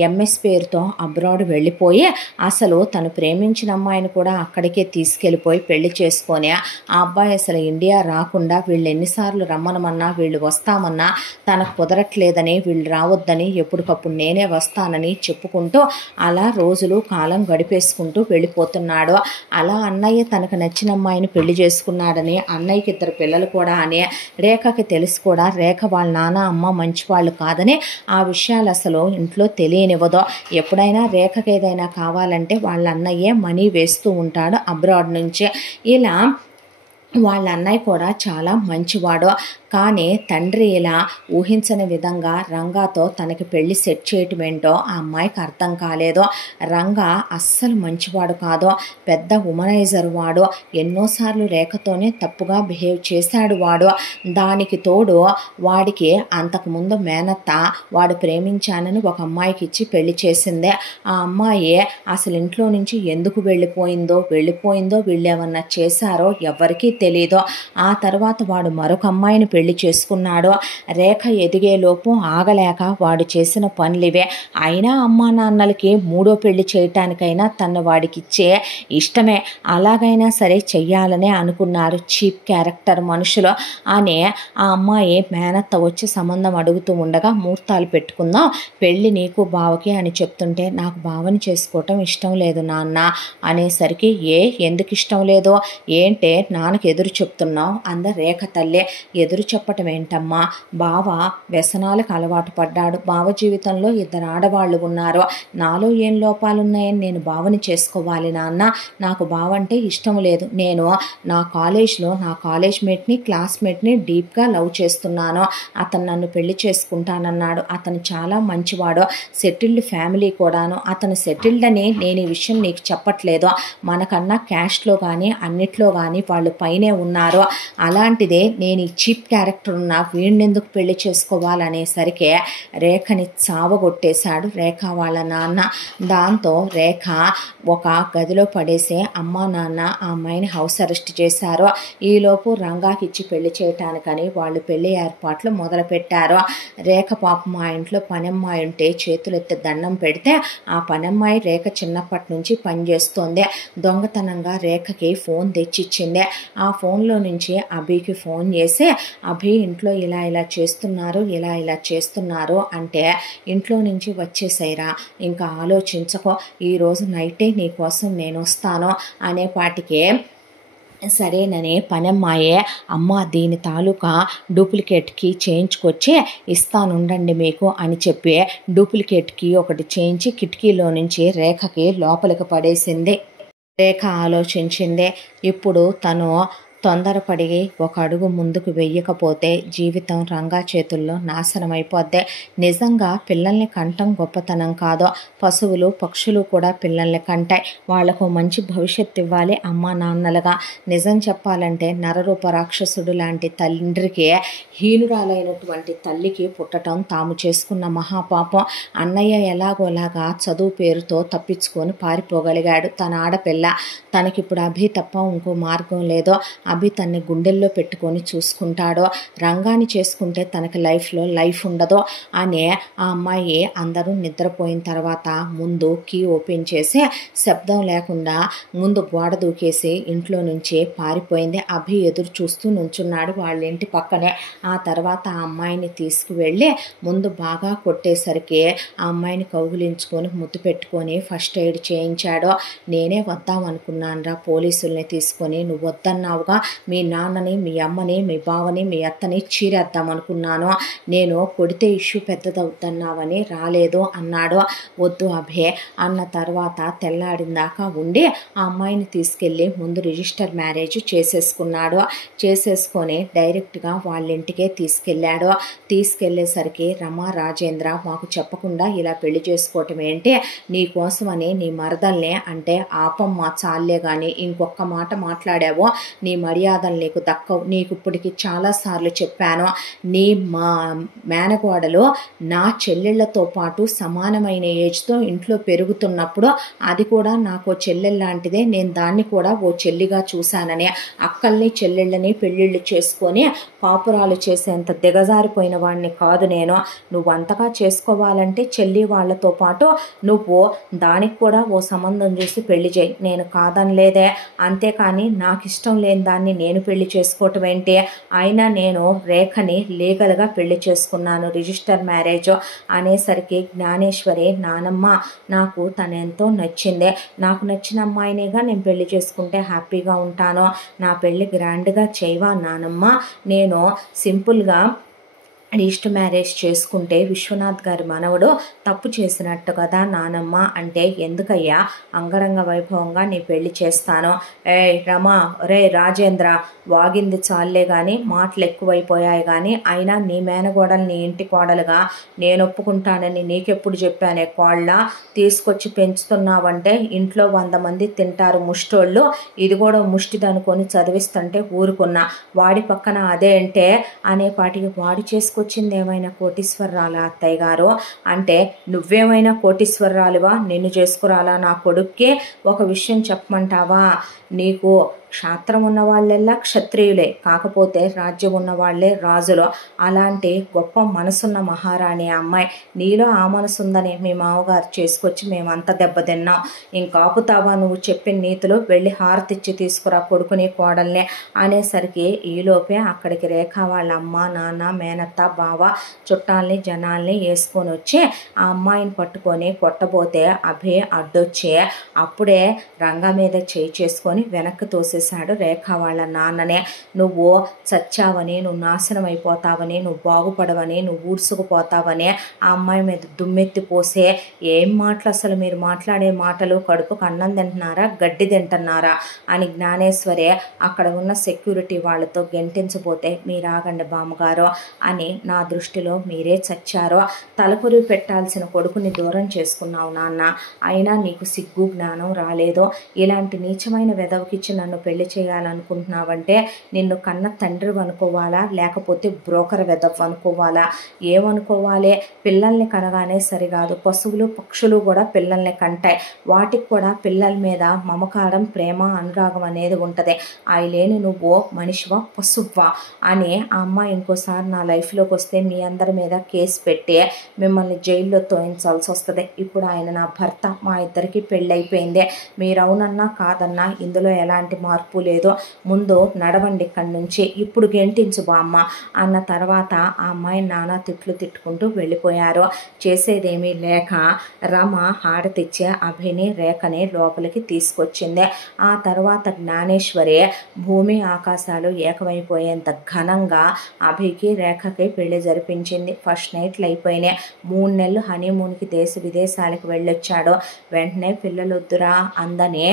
ఎంఎస్ పేరుతో అబ్రాడ్ వెళ్ళిపోయి అసలు తను ప్రేమించిన అమ్మాయిని కూడా అక్కడికే తీసుకెళ్ళిపోయి పెళ్లి చేసుకొని ఆ అబ్బాయి అసలు ఇండియా రాకుండా వీళ్ళు ఎన్నిసార్లు రమ్మనమన్నా వీళ్ళు వస్తామన్నా తనకు కుదరట్లేదని, వీళ్ళు రావద్దని, ఎప్పటికప్పుడు నేనే వస్తానని చెప్పుకుంటూ అలా రోజులు కాలం గడిపేసుకుంటూ వెళ్ళిపోతున్నాడు. అలా అన్నయ్య తనకు నచ్చిన అమ్మాయిని పెళ్లి చేసుకున్నాడని, అన్నయ్యకి 2 పిల్లలు కూడా అని రేఖకి తెలిసి కూడా రేఖ వాళ్ళ నాన్న అమ్మ మంచివాళ్ళు కాదని ఆ విషయాలు అసలు ఇంట్లో తెలియనివ్వదు. ఎప్పుడైనా రేఖకి ఏదైనా కావాలంటే వాళ్ళ అన్నయ్యే మనీ వేస్తూ ఉంటాడు అబ్రాడ్ నుంచి. ఇలా వాళ్ళ అన్నయ్య కూడా చాలా మంచివాడు. కానీ తండ్రి ఇలా ఊహించని విధంగా రంగాతో తనకి పెళ్లి సెట్ చేయటం ఏంటో ఆ అమ్మాయికి అర్థం కాలేదు. రంగా అస్సలు మంచివాడు కాదు, పెద్ద ఉమనైజర్ వాడు. ఎన్నోసార్లు రేఖతోనే తప్పుగా బిహేవ్ చేశాడు వాడు. దానికి తోడు వాడికి అంతకుముందు మేనత్త వాడు ప్రేమించానని ఒక అమ్మాయికి ఇచ్చి పెళ్లి చేసిందే. ఆ అమ్మాయి అసలు ఇంట్లో నుంచి ఎందుకు వెళ్ళిపోయిందో వీళ్ళేమన్నా చేశారో ఎవరికీ తెలీదు. ఆ తర్వాత వాడు మరొక అమ్మాయిని పెళ్లి చేసుకున్నాడు. రేఖ ఎదిగేలోపు ఆగలేక వాడు చేసిన పనులివే. అయినా అమ్మా నాన్నలకి 3వ పెళ్లి చేయటానికైనా తను వాడికిచ్చే ఇష్టమే, అలాగైనా సరే చెయ్యాలనే అనుకున్నారు చీప్ క్యారెక్టర్ మనుషులు అని. ఆ అమ్మాయి మేనత్త వచ్చి సంబంధం అడుగుతూ ఉండగా ముహూర్తాలు పెట్టుకుందాం, పెళ్ళి నీకు బావకి అని చెప్తుంటే నాకు బావని చేసుకోవటం ఇష్టం లేదు నాన్న అనేసరికి ఎందుకు ఇష్టం లేదు ఏంటే నాన్నకి ఎదురు చెప్తున్నావు అంద రేఖ తల్లి. ఎదురు చెప్పటం ఏంటమ్మా, బావ వ్యసనాలకు అలవాటు పడ్డాడు, బావ జీవితంలో 2 ఆడవాళ్ళు ఉన్నారు, నాలో ఏం లోపాలున్నాయని నేను బావని చేసుకోవాలి నాన్న, నాకు బావ అంటే ఇష్టం లేదు, నేను నా కాలేజ్లో నా కాలేజ్ మేట్ని క్లాస్మేట్ని డీప్గా లవ్ చేస్తున్నాను, అతను నన్ను పెళ్లి చేసుకుంటానన్నాడు, అతను చాలా మంచివాడు, సెటిల్డ్ ఫ్యామిలీ కూడాను, అతను సెటిల్డ్ అని నేను ఈ విషయం నీకు చెప్పట్లేదు, మనకన్నా క్యాస్ట్లో కానీ అన్నిట్లో కానీ వాళ్ళు పైనే ఉన్నారు, అలాంటిదే నేను ఈ చీప్ క్యారెక్టర్ ఉన్న వీడిని ఎందుకు పెళ్లి చేసుకోవాలనేసరికి రేఖని చావగొట్టేశాడు రేఖ వాళ్ళ నాన్న. దాంతో రేఖ ఒక గదిలో పడేసే అమ్మా నాన్న ఆ అమ్మాయిని హౌస్ అరెస్ట్ చేశారు. ఈలోపు రంగాకి ఇచ్చి పెళ్లి చేయటానికని వాళ్ళు పెళ్లి ఏర్పాట్లు మొదలుపెట్టారు. రేఖ పాపం మా ఇంట్లో పనమ్మాయి ఉంటే చేతులెత్తి దండం పెడితే ఆ పనమ్మాయి రేఖ చిన్నప్పటి నుంచి పనిచేస్తోంది. దొంగతనంగా రేఖకి ఫోన్ తెచ్చిచ్చింది. ఆ ఫోన్లో నుంచి అభికి ఫోన్ చేసి అభి ఇంట్లో ఇలా చేస్తున్నారు అంటే ఇంట్లో నుంచి వచ్చేసాయిరా, ఇంకా ఆలోచించకో, ఈరోజు నైటే నీకోసం నేను వస్తాను అనేపాటికే సరేనని పనమ్మాయే అమ్మ దీని తాలూకా డూప్లికేట్ కీ చేయించుకొచ్చి ఇస్తానుండండి మీకు అని చెప్పి డూప్లికేట్ కీ ఒకటి చేయించి కిటికీలో నుంచి రేఖకి లోపలికి పడేసింది. రేఖ ఆలోచించింది, ఇప్పుడు తను తొందరపడి ఒక అడుగు ముందుకు వెయ్యకపోతే జీవితం రంగా చేతుల్లో నాశనం అయిపోద్ది. నిజంగా పిల్లల్ని కంటం గొప్పతనం కాదు, పశువులు పక్షులు కూడా పిల్లల్ని కంటాయి. వాళ్లకు మంచి భవిష్యత్తు ఇవ్వాలి అమ్మా నాన్నలుగా. నిజం చెప్పాలంటే నరరూప రాక్షసుడు లాంటి తండ్రికి హీనురాలైనటువంటి తల్లికి పుట్టడం తాము చేసుకున్న మహాపాపం. అన్నయ్య ఎలాగోలాగా చదువు పేరుతో తప్పించుకొని పారిపోగలిగాడు. తన ఆడపిల్ల, తనకిప్పుడు అభి తప్ప ఇంకో మార్గం లేదో. అభి తన్ని గుండెల్లో పెట్టుకొని చూసుకుంటాడో. రంగాన్ని చేసుకుంటే తనకి లైఫ్లో లైఫ్ ఉండదో అనే ఆ అమ్మాయి అందరూ నిద్రపోయిన తర్వాత ముందు కీ ఓపెన్ చేసి శబ్దం లేకుండా ముందు గోడ దూకేసి ఇంట్లో నుంచి పారిపోయింది. అభి ఎదురు చూస్తూ నుంచున్నాడు వాళ్ళ ఇంటి పక్కనే. ఆ తర్వాత ఆ అమ్మాయిని తీసుకువెళ్ళి ముందు బాగా కొట్టేసరికి ఆ అమ్మాయిని కౌగిలించుకొని ముద్దు పెట్టుకొని ఫస్ట్ ఎయిడ్ చేయించాడు. నేనే వద్దామనుకున్నానురా పోలీసుల్ని తీసుకొని, నువ్వు వద్దన్నావుగా, మీ నాన్నని మీ అమ్మని మీ బావని మీ అత్తని చీరేద్దాం అనుకున్నాను, నేను కొడితే ఇష్యూ పెద్దదవుతున్నావని రాలేదు అన్నాడు. వద్దు అభే అన్న తర్వాత తెల్లాడిందాకా ఉండి ఆ అమ్మాయిని తీసుకెళ్ళి ముందు రిజిస్టర్ మ్యారేజ్ చేసేసుకున్నాడు. చేసేసుకొని డైరెక్ట్గా వాళ్ళ ఇంటికే తీసుకెళ్ళాడు. తీసుకెళ్లేసరికి రమా రాజేంద్ర మాకు చెప్పకుండా ఇలా పెళ్లి చేసుకోవటం ఏంటి, నీకోసమని నీ మరదల్ని అంటే ఆపమ్మ చాలే కానీ ఇంకొక మాట మాట్లాడావో నీ మర్యాదలు నీకు దక్కవు. నీకు ఇప్పటికి చాలాసార్లు చెప్పాను, నీ మేనగోడలు నా చెల్లెళ్లతో పాటు సమానమైన ఏజ్తో ఇంట్లో పెరుగుతున్నప్పుడు అది కూడా నాకు చెల్లెళ్ళ లాంటిదే, నేను దాన్ని కూడా ఓ చెల్లిగా చూశానని. అక్కల్ని చెల్లెళ్ళని పెళ్ళిళ్ళు చేసుకొని పాపురాలు చేసేంత దిగజారిపోయిన వాడిని కాదు నేను. నువ్వు అంతగా చేసుకోవాలంటే చెల్లి వాళ్లతో పాటు నువ్వు దానికి కూడా ఓ సంబంధం చూసి పెళ్లి చేయి, నేను కాదనలేదే. అంతేకాని నాకు ఇష్టం లేని దాన్ని నేను పెళ్లి చేసుకోవటం ఏంటి? అయినా నేను రేఖని లీగల్గా పెళ్లి చేసుకున్నాను, రిజిస్టర్ మ్యారేజ్ అనేసరికి జ్ఞానేశ్వరి నానమ్మ నాకు తనెంతో నచ్చిందే, నాకు నచ్చిన అమ్మాయినిగా నేను పెళ్లి చేసుకుంటే హ్యాపీగా ఉంటాను, నా పెళ్లి గ్రాండ్గా చేయవా నానమ్మ, నేను సింపుల్గా రిజిస్టర్ మ్యారేజ్ చేసుకుంటే విశ్వనాథ్ గారి మనవడు తప్పు చేసినట్టు కదా నానమ్మ అంటే, ఎందుకయ్యా అంగరంగ వైభవంగా నీ పెళ్లి చేస్తాను. రమా రే రాజేంద్ర వాగింది చాలే కానీ మాటలు ఎక్కువైపోయాయి కానీ, అయినా నీ మేనగోడలు నీ ఇంటి కోడలుగా నేను ఒప్పుకుంటానని నీకెప్పుడు చెప్పానే కోళ్ళ, తీసుకొచ్చి పెంచుతున్నావంటే ఇంట్లో 100 మంది తింటారు ముష్టోళ్ళు, ఇది కూడా ముష్టిదనుకొని చదివిస్తుంటే ఊరుకున్నా, వాడి పక్కన అదే అంటే అనేపాటికి వాడు చేసుకొచ్చింది ఏమైనా కోటీశ్వరరాలా అత్తయ్య గారు అంటే, నువ్వేమైనా కోటీశ్వరరాలువా, నిన్ను చేసుకురాలా నా కొడుక్కి? ఒక విషయం చెప్పమంటావా, నీకు క్షాత్రం ఉన్న వాళ్ళెల్లా క్షత్రియులే, కాకపోతే రాజ్యం ఉన్న వాళ్ళే రాజులు. అలాంటి గొప్ప మనసున్న మహారాణి అమ్మాయి, నీలో ఆ మనసు ఉందని మీ మామగారు చేసుకొచ్చి మేమంతా దెబ్బతిన్నాం. ఇంకాపుతావా నువ్వు చెప్పిన నీతులు, వెళ్ళి హారతిచ్చి తీసుకురా కొడుకుని కోడల్ని అనేసరికి ఈలోపే అక్కడికి రేఖ వాళ్ళ అమ్మ నాన్న మేనత్త బావ చుట్టాలని జనాల్ని వేసుకొని వచ్చి ఆ అమ్మాయిని పట్టుకొని కొట్టబోతే అభి అడ్డొచ్చి అప్పుడే రంగా మీద చేయి చేసుకొని వెనక్కి తోసేశాడు రేఖ వాళ్ళ నాన్ననే. నువ్వు చచ్చావని, నువ్వు నాశనం అయిపోతావని, నువ్వు బాగుపడవని, నువ్వు ఊడ్చుకుపోతావని ఆ అమ్మాయి మీద దుమ్మెత్తి పోసే, ఏం మాటలు అసలు మీరు మాట్లాడే మాటలు, కడుపుకు అన్నం తింటున్నారా గడ్డి తింటున్నారా అని జ్ఞానేశ్వరే అక్కడ ఉన్న సెక్యూరిటీ వాళ్ళతో గెంటించబోతే, మీరు ఆగండి బామ్మగారు అని, నా దృష్టిలో మీరే చచ్చారో, తలకొరి పెట్టాల్సిన కొడుకుని దూరం చేసుకున్నావు నాన్న, అయినా నీకు సిగ్గు జ్ఞానం రాలేదో, ఇలాంటి నీచమైన వెదవకిచ్చి నన్ను పెళ్లి చేయాలనుకుంటున్నావంటే నిన్ను కన్న తండ్రి అనుకోవాలా, లేకపోతే బ్రోకర్ వెదవ్ అనుకోవాలా, ఏమనుకోవాలి? పిల్లల్ని కనగానే సరికాదు, పశువులు పక్షులు కూడా పిల్లల్ని కంటాయి, వాటికి కూడా పిల్లల మీద మమకారం ప్రేమ అనురాగం అనేది ఉంటుంది. అవి లేని నువ్వు మనిషివా పశువ్వా అని ఆ అమ్మాయి ఇంకోసారి నా లైఫ్లోకి వస్తే మీ అందరి మీద కేసు పెట్టి మిమ్మల్ని జైల్లో తోయించాల్సి వస్తుంది. ఇప్పుడు ఆయన నా భర్త, మా ఇద్దరికి పెళ్ళైపోయింది, మీరు అవునన్నా కాదన్నా ఇందులో ఎలాంటి మార్పు లేదు, ముందు నడవండి ఇక్కడి నుంచి, ఇప్పుడు గెంటించు బామ్మ అన్న తర్వాత ఆ అమ్మాయి నానా తిట్లు తిట్టుకుంటూ వెళ్ళిపోయారు. చేసేదేమీ లేక రమ హారతిచ్చే అభిని రేఖని లోపలికి తీసుకొచ్చింది. ఆ తర్వాత జ్ఞానేశ్వరి భూమి ఆకాశాలు ఏకమైపోయేంత ఘనంగా అభికి రేఖకి పెళ్లి జరిపించింది. ఫస్ట్ నైట్లు అయిపోయినాయి. 3 నెలలు హనీమూన్కి దేశ విదేశాలకు వెళ్ళొచ్చాడు. వెంటనే పిల్లలొద్దురా అందని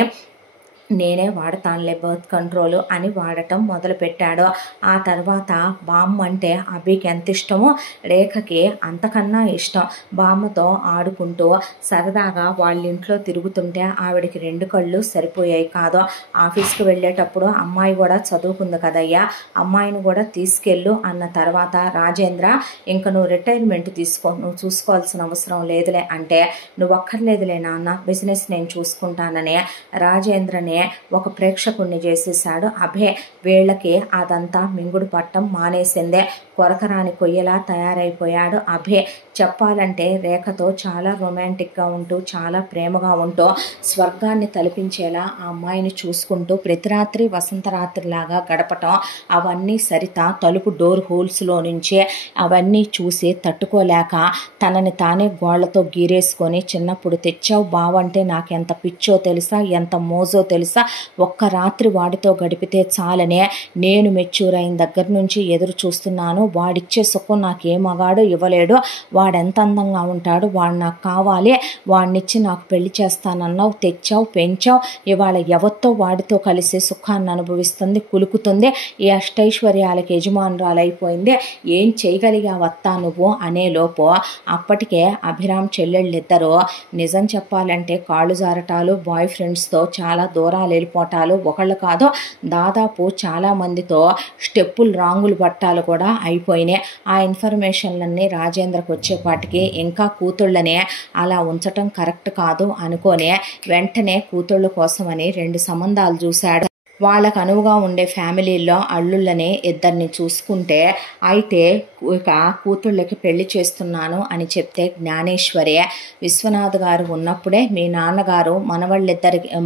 నేనే వాడతానులే బర్త్ కంట్రోల్ అని వాడటం మొదలుపెట్టాడు. ఆ తర్వాత బామ్మ అంటే అభికి ఎంత ఇష్టమో రేఖకి అంతకన్నా ఇష్టం. బామ్మతో ఆడుకుంటూ సరదాగా వాళ్ళ ఇంట్లో తిరుగుతుంటే ఆవిడకి 2 కళ్ళు సరిపోయాయి కాదు. ఆఫీస్కి వెళ్ళేటప్పుడు అమ్మాయి కూడా చదువుకుంది కదయ్యా, అమ్మాయిని కూడా తీసుకెళ్ళు అన్న తర్వాత రాజేంద్ర ఇంక నువ్వు రిటైర్మెంట్ తీసుకో, నువ్వు చూసుకోవాల్సిన అవసరం లేదులే అంటే, నువ్వు అక్కర్లేదులే నాన్న, బిజినెస్ నేను చూసుకుంటానని రాజేంద్రని ఒక ప్రేక్షకుణ్ణి చేసేసాడు అభే. వీళ్ళకి అదంతా మింగుడు పట్టం మానేసిందే. కొరకరాని కొయ్యలా తయారైపోయాడు అభే. చెప్పాలంటే రేఖతో చాలా రొమాంటిక్గా ఉంటూ చాలా ప్రేమగా ఉంటూ స్వర్గాన్ని తలపించేలా ఆ అమ్మాయిని చూసుకుంటూ ప్రతి రాత్రి వసంతరాత్రిలాగా గడపటం, అవన్నీ సరిత తలుపు డోర్ హోల్స్లో నుంచే అవన్నీ చూసి తట్టుకోలేక తనని తానే గోళ్లతో గీరేసుకొని, చిన్నప్పుడు తెచ్చావు బావంటే నాకెంత పిచ్చో తెలుసా, ఎంత మోజో తెలుసా, ఒక్క రాత్రి వాడితో గడిపితే చాలనే నేను మెచ్యూర్ అయిన దగ్గర నుంచి ఎదురు చూస్తున్నాను, వాడిచ్చే సుఖం నాకే మగాడు ఇవ్వలేడు, వాడెంత అందంగా ఉంటాడు, వాడు నాకు కావాలి, వాడినిచ్చి నాకు పెళ్లి చేస్తానన్నావు, తెచ్చావు, పెంచావు, ఇవాళ ఎవరితో వాడితో కలిసి సుఖాన్ని అనుభవిస్తుంది, కులుకుతుంది, ఈ అష్టైశ్వర్యాలకి యజమానురాలైపోయింది, ఏం చేయగలిగావత్తా నువ్వు అనేలోపు అప్పటికే అభిరామ్ చెల్లెళ్ళిద్దరూ నిజం చెప్పాలంటే కాళ్ళు జారటాలు, బాయ్ ఫ్రెండ్స్తో చాలా దూరాలు వెళ్ళిపోవటాలు, ఒకళ్ళు కాదు దాదాపు చాలామందితో స్టెప్పులు రాంగులు పట్టాలు కూడా అయిపోయినాయి. ఆ ఇన్ఫర్మేషన్లన్నీ రాజేంద్రకు వచ్చేపాటికి ఇంకా కూతుళ్ళనే అలా ఉంచటం కరెక్ట్ కాదు అనుకోనే వెంటనే కూతుళ్ళ కోసమని 2 సంబంధాలు చూశాడు. వాళ్ళకు అనువుగా ఉండే ఫ్యామిలీల్లో అల్లుళ్ళని ఇద్దరిని చూసుకుంటే, అయితే ఇక కూతుళ్ళకి పెళ్లి చేస్తున్నాను అని చెప్తే జ్ఞానేశ్వరి విశ్వనాథ్ గారు ఉన్నప్పుడే మీ నాన్నగారు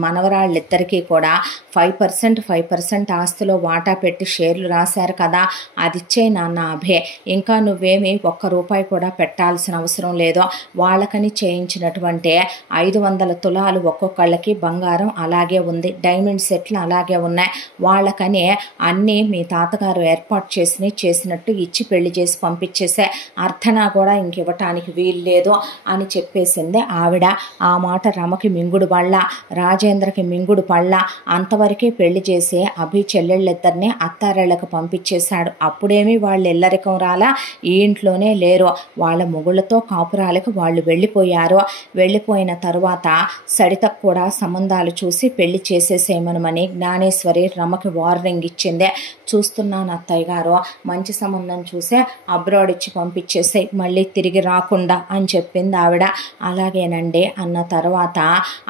మనవరాళ్ళిద్దరికీ కూడా 5% ఆస్తిలో వాటా పెట్టి షేర్లు రాశారు కదా, అది ఇచ్చే నాన్న అభే, ఇంకా నువ్వేమి ₹1 కూడా పెట్టాల్సిన అవసరం లేదు, వాళ్ళకని చేయించినటువంటి 500 తులాలు ఒక్కొక్కళ్ళకి బంగారం అలాగే ఉంది, డైమండ్ సెట్లు అలాగే ఉన్నాయి, వాళ్ళకని అన్నీ మీ తాతగారు ఏర్పాటు చేసినట్టు ఇచ్చి పెళ్లి చేసి పంపించేసే, అర్థనా కూడా ఇంకివ్వటానికి వీలు లేదు అని చెప్పేసింది ఆవిడ. ఆ మాట రమకి మింగుడు పళ్ళ, రాజేంద్రకి మింగుడు పళ్ళ. అంతవరకే పెళ్లి చేసి అభి చెల్లెళ్ళిద్దరిని అత్తారేళ్లకు పంపించేశాడు. అప్పుడేమీ వాళ్ళు ఇల్లరికం రాలా, ఈ ఇంట్లోనే లేరు, వాళ్ళ మొగుళ్ళతో కాపురాలకు వాళ్ళు వెళ్ళిపోయారు. వెళ్ళిపోయిన తరువాత సడితకు కూడా సంబంధాలు చూసి పెళ్లి చేసేసేమనమని జ్ఞానేశ్వరి రమకి వార్నింగ్ ఇచ్చింది. చూస్తున్నాను అత్తయ్య గారు, మంచి సంబంధం చూసే అబ్రాడ్ ఇచ్చి పంపించేసే, మళ్ళీ తిరిగి రాకుండా అని చెప్పింది ఆవిడ. అలాగేనండి అన్న తర్వాత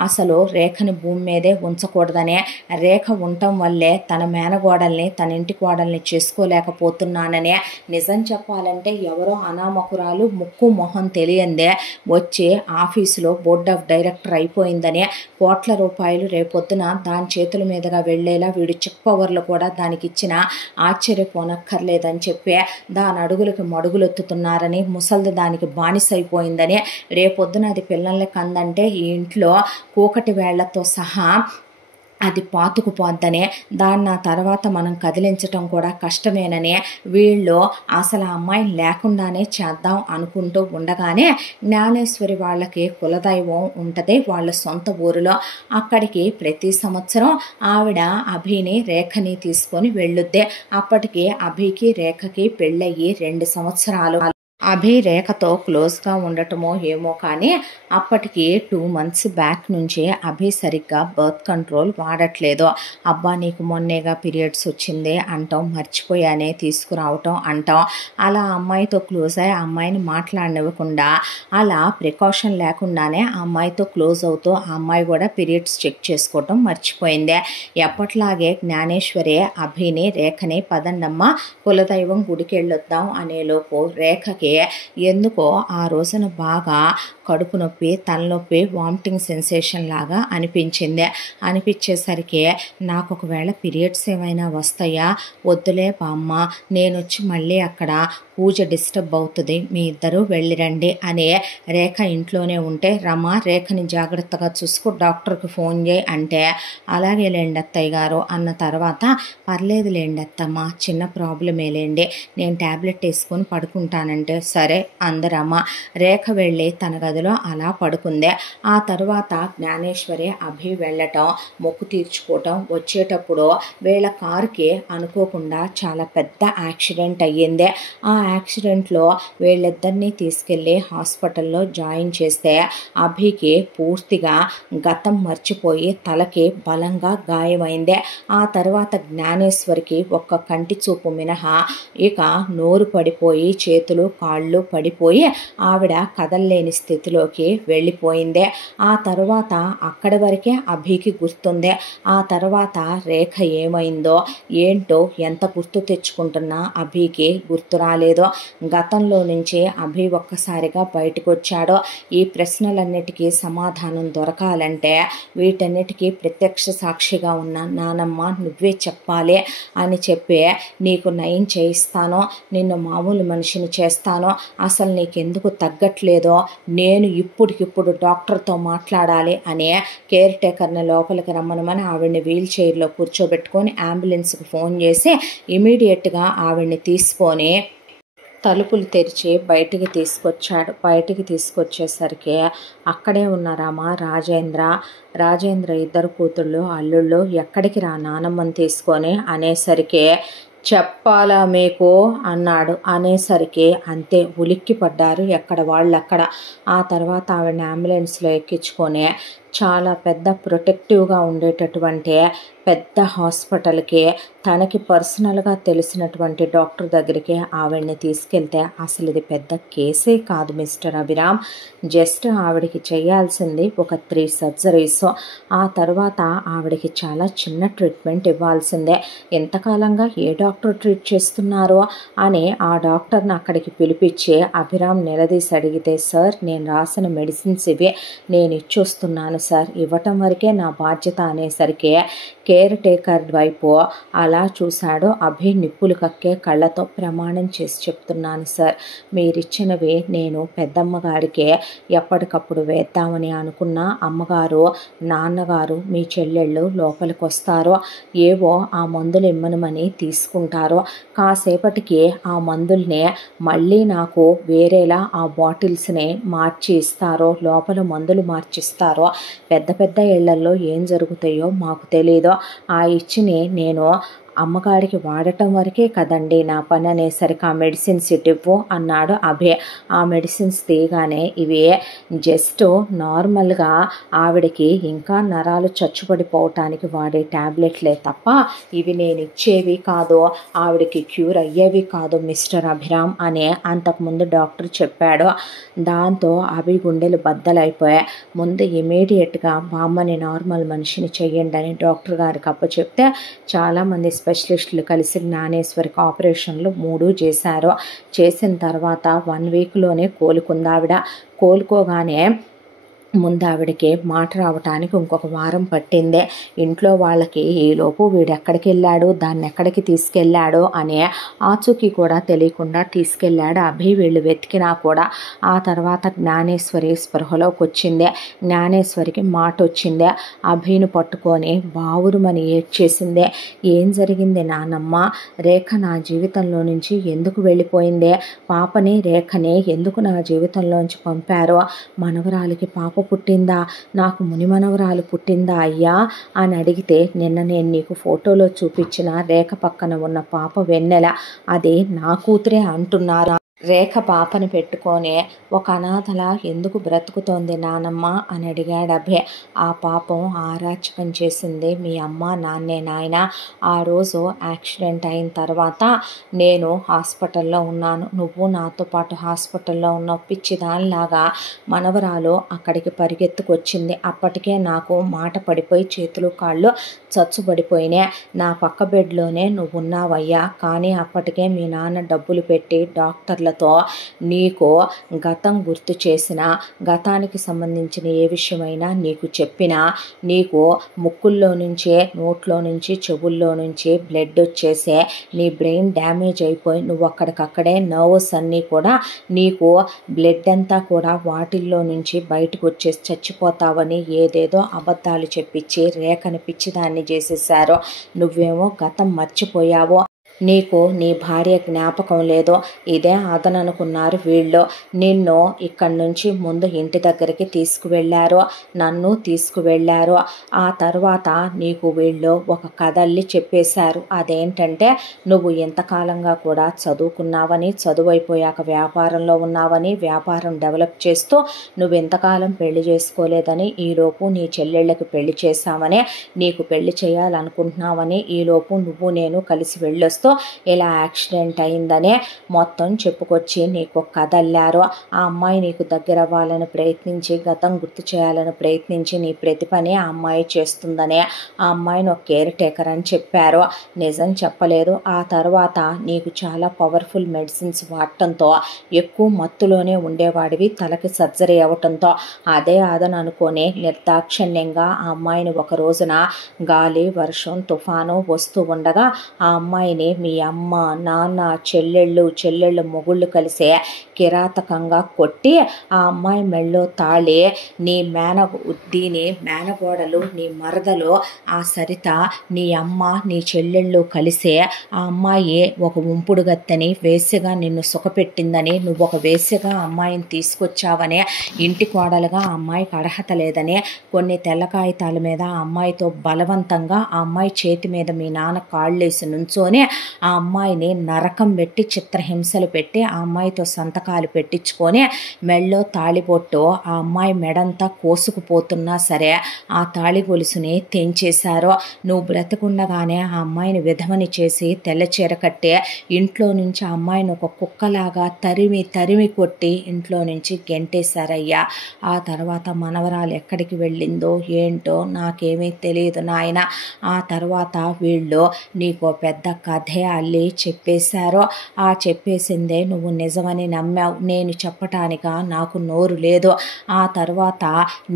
అసలు రేఖని భూమి మీదే ఉంచకూడదనే, రేఖ ఉండటం వల్లే తన మేనగోడల్ని తన ఇంటి కోడల్ని చేసుకోలేకపోతున్నాననే, నిజం చెప్పాలంటే ఎవరో అనామకురాలు ముక్కు మొహం తెలియందే వచ్చి ఆఫీసులో బోర్డ్ ఆఫ్ డైరెక్టర్ అయిపోయిందనే, ₹1,00,00,000 రేపొద్దున దాని చేతుల మీదుగా వెళ్లేలా వీడు చెక్ పవర్లు కూడా దానికి ఇచ్చిన ఆశ్చర్యపోనక్కర్లేదని చెప్పి దాని అడుగులకి మడుగులెత్తుతున్నారని, ముసలిది దానికి బానిసైపోయిందని, రేపొద్దున అది పిల్లల్ని కందంటే ఈ ఇంట్లో కూకటి వేళ్లతో సహా అది పాతుకుపోద్దనే, దాన్ని ఆ తర్వాత మనం కదిలించటం కూడా కష్టమేననే, వీళ్ళు అసలు ఆ అమ్మాయిని లేకుండానే చేద్దాం అనుకుంటూ ఉండగానే జ్ఞానేశ్వరి వాళ్ళకి కులదైవం ఉంటుంది వాళ్ళ సొంత ఊరిలో. అక్కడికి ప్రతి సంవత్సరం ఆవిడ అభిని రేఖని తీసుకొని వెళ్ళుద్దే. అప్పటికి అభికి రేఖకి పెళ్ళయ్యి 2 సంవత్సరాలు. అభి రేఖతో క్లోజ్గా ఉండటమో ఏమో కానీ అప్పటికి 2 months బ్యాక్ నుంచి అభి సరిగ్గా బర్త్ కంట్రోల్ వాడట్లేదు. అబ్బా నీకు మొన్నేగా పీరియడ్స్ వచ్చింది అంటాం, మర్చిపోయానే తీసుకురావటం అంటాం, అలా అమ్మాయితో క్లోజ్ అయ్యి ఆ అమ్మాయిని మాట్లాడనివ్వకుండా అలా ప్రికాషన్ లేకుండానే ఆ అమ్మాయితో క్లోజ్ అవుతూ ఆ అమ్మాయి కూడా పీరియడ్స్ చెక్ చేసుకోవటం మర్చిపోయింది. ఎప్పట్లాగే జ్ఞానేశ్వరి అభిని రేఖని పదండమ్మ కులదైవం గుడికి వెళ్ళొద్దాం అనేలోపు రేఖకి ఎందుకో ఆ రోజున బాగా కడుపు నొప్పి, తలనొప్పి, వామిటింగ్ సెన్సేషన్ లాగా అనిపించింది. అనిపించేసరికి నాకు ఒకవేళ పీరియడ్స్ ఏమైనా వస్తాయా, వద్దులే బామ్మ, నేను వచ్చి మళ్ళీ అక్కడ పూజ డిస్టర్బ్ అవుతుంది, మీ ఇద్దరు వెళ్ళిరండి అని రేఖ ఇంట్లోనే ఉంటే, రమ రేఖని జాగ్రత్తగా చూసుకో, డాక్టర్కి ఫోన్ చేయి అంటే, అలాగే లేండి అత్తయ్య గారు అన్న తర్వాత, పర్లేదు లేండి అత్తమ్మ, చిన్న ప్రాబ్లమే లేండి, నేను ట్యాబ్లెట్ వేసుకొని పడుకుంటానంటే సరే అందరమ్మ. రేఖ వెళ్ళి తన గదిలో అలా పడుకుందే. ఆ తర్వాత జ్ఞానేశ్వరి అభి వెళ్ళటం, మొక్కు తీర్చుకోవటం, వచ్చేటప్పుడు వీళ్ళ కారుకి అనుకోకుండా చాలా పెద్ద యాక్సిడెంట్ అయ్యింది. ఆ యాక్సిడెంట్లో వీళ్ళిద్దరినీ తీసుకెళ్ళి హాస్పిటల్లో జాయిన్ చేస్తే అభికి పూర్తిగా గతం మర్చిపోయి తలకి బలంగా గాయమైంది. ఆ తర్వాత జ్ఞానేశ్వరికి ఒక్క కంటి చూపు మినహా ఇక నోరు పడిపోయి చేతులు కాళ్ళు పడిపోయి ఆవిడ కదల్లేని స్థితిలోకి వెళ్ళిపోయింది. ఆ తర్వాత అక్కడి వరకే అభికి గుర్తుంది. ఆ తర్వాత రేఖ ఏమైందో ఏంటో ఎంత గుర్తు తెచ్చుకుంటున్నా అభికి గుర్తు రాలేదు. గతంలో నుంచి అభి ఒక్కసారిగా బయటకు వచ్చాడో ఈ ప్రశ్నలన్నిటికీ సమాధానం దొరకాలంటే వీటన్నిటికీ ప్రత్యక్ష సాక్షిగా ఉన్న నానమ్మ నువ్వే చెప్పాలి అని చెప్పి నీకు నయం చేయిస్తాను, నిన్ను మామూలు మనిషిని చేస్తాను, అసలు నీకెందుకు తగ్గట్లేదో నేను ఇప్పటికిప్పుడు డాక్టర్తో మాట్లాడాలి అని కేర్ టేకర్ని లోపలికి రమ్మనమని ఆవిడ్ని వీల్ చైర్లో కూర్చోబెట్టుకొని అంబులెన్స్కి ఫోన్ చేసి ఇమీడియట్గా ఆవిడ్ని తీసుకొని తలుపులు తెరిచి బయటికి తీసుకొచ్చాడు. బయటికి తీసుకొచ్చేసరికి అక్కడే ఉన్న రమ, రాజేంద్ర ఇద్దరు కూతుళ్ళు అల్లుళ్ళు ఎక్కడికి రా నానమ్మని తీసుకొని అనేసరికి చెప్పాలా మీకు అన్నాడు. అనేసరికి అంతే ఉలిక్కి పడ్డారు ఎక్కడ వాళ్ళు అక్కడ. ఆ తర్వాత ఆవిడని అంబులెన్స్లో ఎక్కించుకొని చాలా పెద్ద ప్రొటెక్టివ్గా ఉండేటటువంటి పెద్ద హాస్పిటల్కి తనకి పర్సనల్గా తెలిసినటువంటి డాక్టర్ దగ్గరికి ఆవిడని తీసుకెళ్తే అసలు ఇది పెద్ద కేసే కాదు మిస్టర్ అభిరామ్, జస్ట్ ఆవిడకి చేయాల్సింది ఒక 3 సర్జరీస్. ఆ తర్వాత ఆవిడకి చాలా చిన్న ట్రీట్మెంట్ ఇవ్వాల్సిందే. ఎంతకాలంగా ఏ డాక్టర్ ట్రీట్ చేస్తున్నారో అని ఆ డాక్టర్ని అక్కడికి పిలిపించి అభిరామ్ నిలదీసి అడిగితే, సార్ నేను రాసిన మెడిసిన్స్ ఇవి, నేను ఇచ్చొస్తున్నాను సార్, ఇవ్వటం వరకే నా బాధ్యత అనేసరికి కేర్ టేకర్ వైపు అలా చూశాడు. అభి నిప్పులు కక్కే కళ్ళతో ప్రమాణం చేసి చెప్తున్నాను సార్, మీరిచ్చినవి నేను పెద్దమ్మగారికి ఎప్పటికప్పుడు వేద్దామని అనుకున్న అమ్మగారు, నాన్నగారు, మీ చెల్లెళ్ళు లోపలికి వస్తారు, ఏవో ఆ మందులు ఇమ్మనమని తీసుకుంటారు, కాసేపటికి ఆ మందుల్ని మళ్ళీ నాకు వేరేలా ఆ బాటిల్స్ని మార్చి ఇస్తారో, లోపల మందులు మార్చిస్తారో, పెద్ద పెద్ద ఇళ్లల్లో ఏం జరుగుతాయో మాకు తెలీదు, ఆ ఇచ్చిని నేను అమ్మగారికి వాడటం వరకే కదండి నా పని అనేసరికి ఆ మెడిసిన్స్ ఇవ్వు అన్నాడు అభే. ఆ మెడిసిన్స్ తీయగానే ఇవి జస్ట్ నార్మల్గా ఆవిడకి ఇంకా నరాలు చచ్చుపడిపోవటానికి వాడే ట్యాబ్లెట్లే తప్ప ఇవి నేను ఇచ్చేవి కాదు, ఆవిడకి క్యూర్ అయ్యేవి కాదు మిస్టర్ అభిరామ్ అని అంతకుముందు డాక్టర్ చెప్పాడు. దాంతో అభి గుండెలు బద్దలైపోయాయి. ముందు ఇమీడియట్గా బామ్మని నార్మల్ మనిషిని చెయ్యండి అని డాక్టర్ గారికి అప్పచెప్తే చాలామంది స్పెషలిస్టులు కలిసి జ్ఞానేశ్వరికి ఆపరేషన్లు 3 చేశారు. చేసిన తర్వాత 1 వీక్లోనే కోలుకుంది ఆవిడ. కోలుకోగానే ముందు ఆవిడకి మాట రావటానికి ఇంకొక వారం పట్టిందే. ఇంట్లో వాళ్ళకి ఈలోపు వీడు ఎక్కడికి వెళ్ళాడు, దాన్ని ఎక్కడికి తీసుకెళ్ళాడో అనే ఆచూకీ కూడా తెలియకుండా తీసుకెళ్ళాడు అభి. వీళ్ళు వెతికినా కూడా. ఆ తర్వాత జ్ఞానేశ్వరి స్పృహలోకి వచ్చిందే. జ్ఞానేశ్వరికి మాట వచ్చిందే. అభిని పట్టుకొని బావురుమని ఏడ్చేసిందే. ఏం జరిగింది నానమ్మ, రేఖ నా జీవితంలో నుంచి ఎందుకు వెళ్ళిపోయిందే, పాపని రేఖని ఎందుకు నా జీవితంలోంచి పంపారో, మనవరాలికి పాప పుట్టిందా, నాకు మునిమనవరాలు పుట్టిందా అయ్యా అని అడిగితే, నిన్న నేను నీకు ఫోటోలో చూపించిన రేఖ పక్కన ఉన్న పాప వెన్నెల, అది నా కూతురే అంటున్నారా, రేఖ పాపని పెట్టుకొని ఒక అనాథలా ఎందుకు బ్రతుకుతోంది నానమ్మ అని అడిగాడు అభే. ఆ పాపం ఆరాచకం చేసింది మీ అమ్మ నాన్నే నాయన. ఆ రోజు యాక్సిడెంట్ అయిన తర్వాత నేను హాస్పిటల్లో ఉన్నాను, నువ్వు నాతో పాటు హాస్పిటల్లో ఉన్న పిచ్చిదానిలాగా మనవరాలు అక్కడికి పరిగెత్తుకొచ్చింది. అప్పటికే నాకు మాట పడిపోయి చేతులు కాళ్ళు చచ్చుబడిపోయినాయి. నా పక్క బెడ్లోనే నువ్వు ఉన్నావయ్యా, కానీ అప్పటికే మీ నాన్న డబ్బులు పెట్టి డాక్టర్లతో నీకు గతం గుర్తు చేసిన, గతానికి సంబంధించిన ఏ విషయమైనా నీకు చెప్పినా, నీకు ముక్కుల్లో నుంచే, నోట్లో నుంచి, చెవుల్లో నుంచి బ్లడ్ వచ్చేసే నీ బ్రెయిన్ డ్యామేజ్ అయిపోయి నువ్వు అక్కడికక్కడే నర్వస్ అన్నీ కూడా నీకు బ్లడ్ అంతా కూడా వాటిల్లో నుంచి బయటకు వచ్చేసి చచ్చిపోతావని ఏదేదో అబద్ధాలు చెప్పించి రేఖని పిచ్చిదాన్ని చేసేసారో, నువ్వేమో గతం మర్చిపోయావో. నీకు నీ భార్య జ్ఞాపకం లేదో ఇదే ఆదననుకున్నారు వీళ్ళు. నిన్ను ఇక్కడి నుంచి ముందు ఇంటి దగ్గరికి తీసుకువెళ్ళారు, నన్ను తీసుకువెళ్ళారు. ఆ తర్వాత నీకు వీళ్ళు ఒక కథల్ని చెప్పేశారు. అదేంటంటే నువ్వు ఇంతకాలంగా కూడా చదువుకున్నావని, చదువు అయిపోయాక వ్యాపారంలో ఉన్నావని, వ్యాపారం డెవలప్ చేస్తూ నువ్వు ఇంతకాలం పెళ్లి చేసుకోలేదని, ఈలోపు నీ చెల్లెళ్ళకి పెళ్లి చేశామని, నీకు పెళ్లి చేయాలనుకుంటున్నావని, ఈలోపు నువ్వు నేను కలిసి వెళ్ళొస్తూ ఇలా యాక్సిడెంట్ అయిందనే మొత్తం చెప్పుకొచ్చి నీకు కథ అల్లారు. ఆ అమ్మాయి నీకు దగ్గర అవ్వాలని ప్రయత్నించి, గతం గుర్తు చేయాలని ప్రయత్నించి నీ ప్రతిపని ఆ అమ్మాయి చేస్తుందనే ఆ అమ్మాయిని ఒక కేర్ టేకర్ అని చెప్పారు. నిజం చెప్పలేదు. ఆ తర్వాత నీకు చాలా పవర్ఫుల్ మెడిసిన్స్ వాడటంతో ఎక్కువ మత్తులోనే ఉండేవాడివి, తలకి సర్జరీ అవ్వటంతో అదే ఆదను అనుకొని నిర్దాక్షిణ్యంగా ఆ అమ్మాయిని ఒక రోజున గాలి, వర్షం, తుఫాను వస్తూ ఉండగా ఆ అమ్మాయిని మీ అమ్మ, నాన్న, చెల్లెళ్ళు మొగుళ్ళు కలిసే కిరాతకంగా కొట్టి ఆ అమ్మాయి మెళ్ళో తాళి నీ దీని మేనగోడలు, నీ మరదలు ఆ సరిత, నీ అమ్మ, నీ చెల్లెళ్ళు కలిసే ఆ అమ్మాయి ఒక ఉంపుడు గత్తెని వేశ్యగా నిన్ను సుఖపెట్టిందని, నువ్వు ఒక వేశ్యగా ఆ అమ్మాయిని తీసుకొచ్చావని, ఇంటి కోడలుగా ఆ అమ్మాయికి అర్హత లేదని కొన్ని తెల్ల కాగితాల మీద ఆ అమ్మాయితో బలవంతంగా ఆ అమ్మాయి చేతి మీద మీ నాన్న కాళ్ళేసి నుంచొని ఆ అమ్మాయిని నరకం పెట్టి చిత్రహింసలు పెట్టి ఆ అమ్మాయితో సంతకాలు పెట్టించుకొని మెళ్ళో తాళిబొట్టు ఆ అమ్మాయి మెడంతా కోసుకుపోతున్నా సరే ఆ తాళి గొలుసుని తెంచేశారు. నువ్వు బ్రతకుండగానే ఆ అమ్మాయిని విధవని చేసి తెల్ల చీర కట్టి ఇంట్లో నుంచి ఆ అమ్మాయిని ఒక కుక్కలాగా తరిమి కొట్టి ఇంట్లో నుంచి గెంటేశారయ్యా. ఆ తర్వాత మనవరాలు ఎక్కడికి వెళ్ళిందో ఏంటో నాకేమీ తెలియదు నాయన. ఆ తర్వాత వీళ్ళు నీకో పెద్ద కథే అల్లి చెప్పేశారు. ఆ చెప్పేసిందే నువ్వు నిజమని నమ్మావు. నేను చెప్పటానిక నాకు నోరు లేదు. ఆ తర్వాత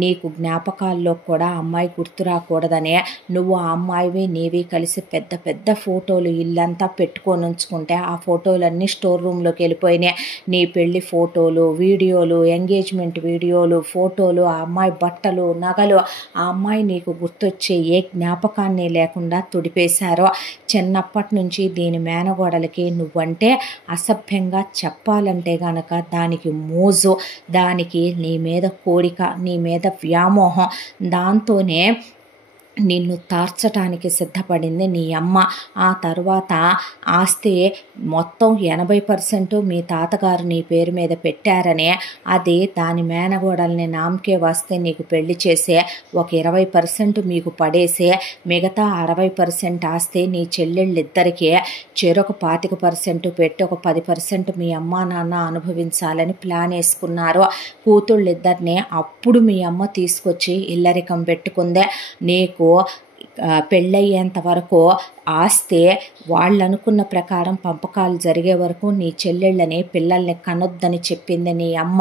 నీకు జ్ఞాపకాల్లో కూడా అమ్మాయి గుర్తు రాకూడదనే నువ్వు ఆ అమ్మాయివి నీవి కలిసి పెద్ద పెద్ద ఫోటోలు ఇల్లంతా పెట్టుకొని ఉంచుకుంటే ఆ ఫోటోలన్నీ స్టోర్ రూమ్లోకి వెళ్ళిపోయినాయి. నీ పెళ్లి ఫోటోలు, వీడియోలు, ఎంగేజ్మెంట్ వీడియోలు, ఫోటోలు, ఆ అమ్మాయి బట్టలు, నగలు, ఆ అమ్మాయి నీకు గుర్తొచ్చే ఏ జ్ఞాపకాన్ని లేకుండా తుడిపేశారో. చిన్నప్పటి నుంచి దీని మేనగోడలకి నువ్వంటే అసభ్యంగా చెప్పాలంటే గనక దానికి మోజు, దానికి నీ మీద కోరిక, నీ మీద వ్యామోహం, దాంతోనే నిన్ను తార్చటానికి సిద్ధపడింది నీ అమ్మ. ఆ తర్వాత ఆస్తి మొత్తం 80% మీ తాతగారు నీ పేరు మీద పెట్టారనే అది దాని మేనగోడల్ని నామకే వస్తే నీకు పెళ్లి చేసే ఒక 20% మీకు పడేసే మిగతా 60% ఆస్తి నీ చెల్లెళ్ళిద్దరికీ చెరొక 25% పెట్టి ఒక 10% మీ అమ్మ నాన్న అనుభవించాలని ప్లాన్ వేసుకున్నారు. కూతుళ్ళిద్దరిని అప్పుడు మీ అమ్మ తీసుకొచ్చి ఇల్లరికం పెట్టుకుందే. నీకు పెళ్ళయ్యేంత వరకు ఆస్తే వాళ్ళు అనుకున్న ప్రకారం పంపకాలు జరిగే వరకు నీ చెల్లెళ్ళని పిల్లల్ని కనొద్దని చెప్పింది నీ అమ్మ.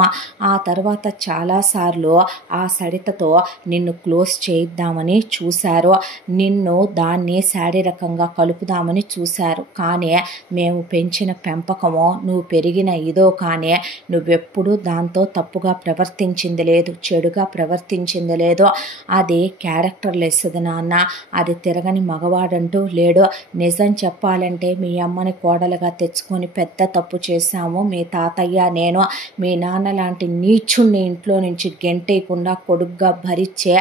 ఆ తర్వాత చాలాసార్లు ఆ సడితతో నిన్ను క్లోజ్ చేయిద్దామని చూశారు, నిన్ను దాన్ని శారీరకంగా కలుపుదామని చూశారు. కానీ మేము పెంచిన పెంపకమో నువ్వు పెరిగిన ఇదో కానీ నువ్వెప్పుడూ దాంతో తప్పుగా ప్రవర్తించింది లేదు, చెడుగా ప్రవర్తించింది లేదు. అది క్యారెక్టర్ లెస్ది నాన్న, అది తిరగని మగవాడంటూ లేడు. నిజం చెప్పాలంటే మీ అమ్మని కోడలుగా తెచ్చుకొని పెద్ద తప్పు చేశాము మీ తాతయ్య నేను. మీ నాన్న లాంటి నీచుణ్ణి ఇంట్లో నుంచి గెంటేయకుండా కొడుగ్గా భరించే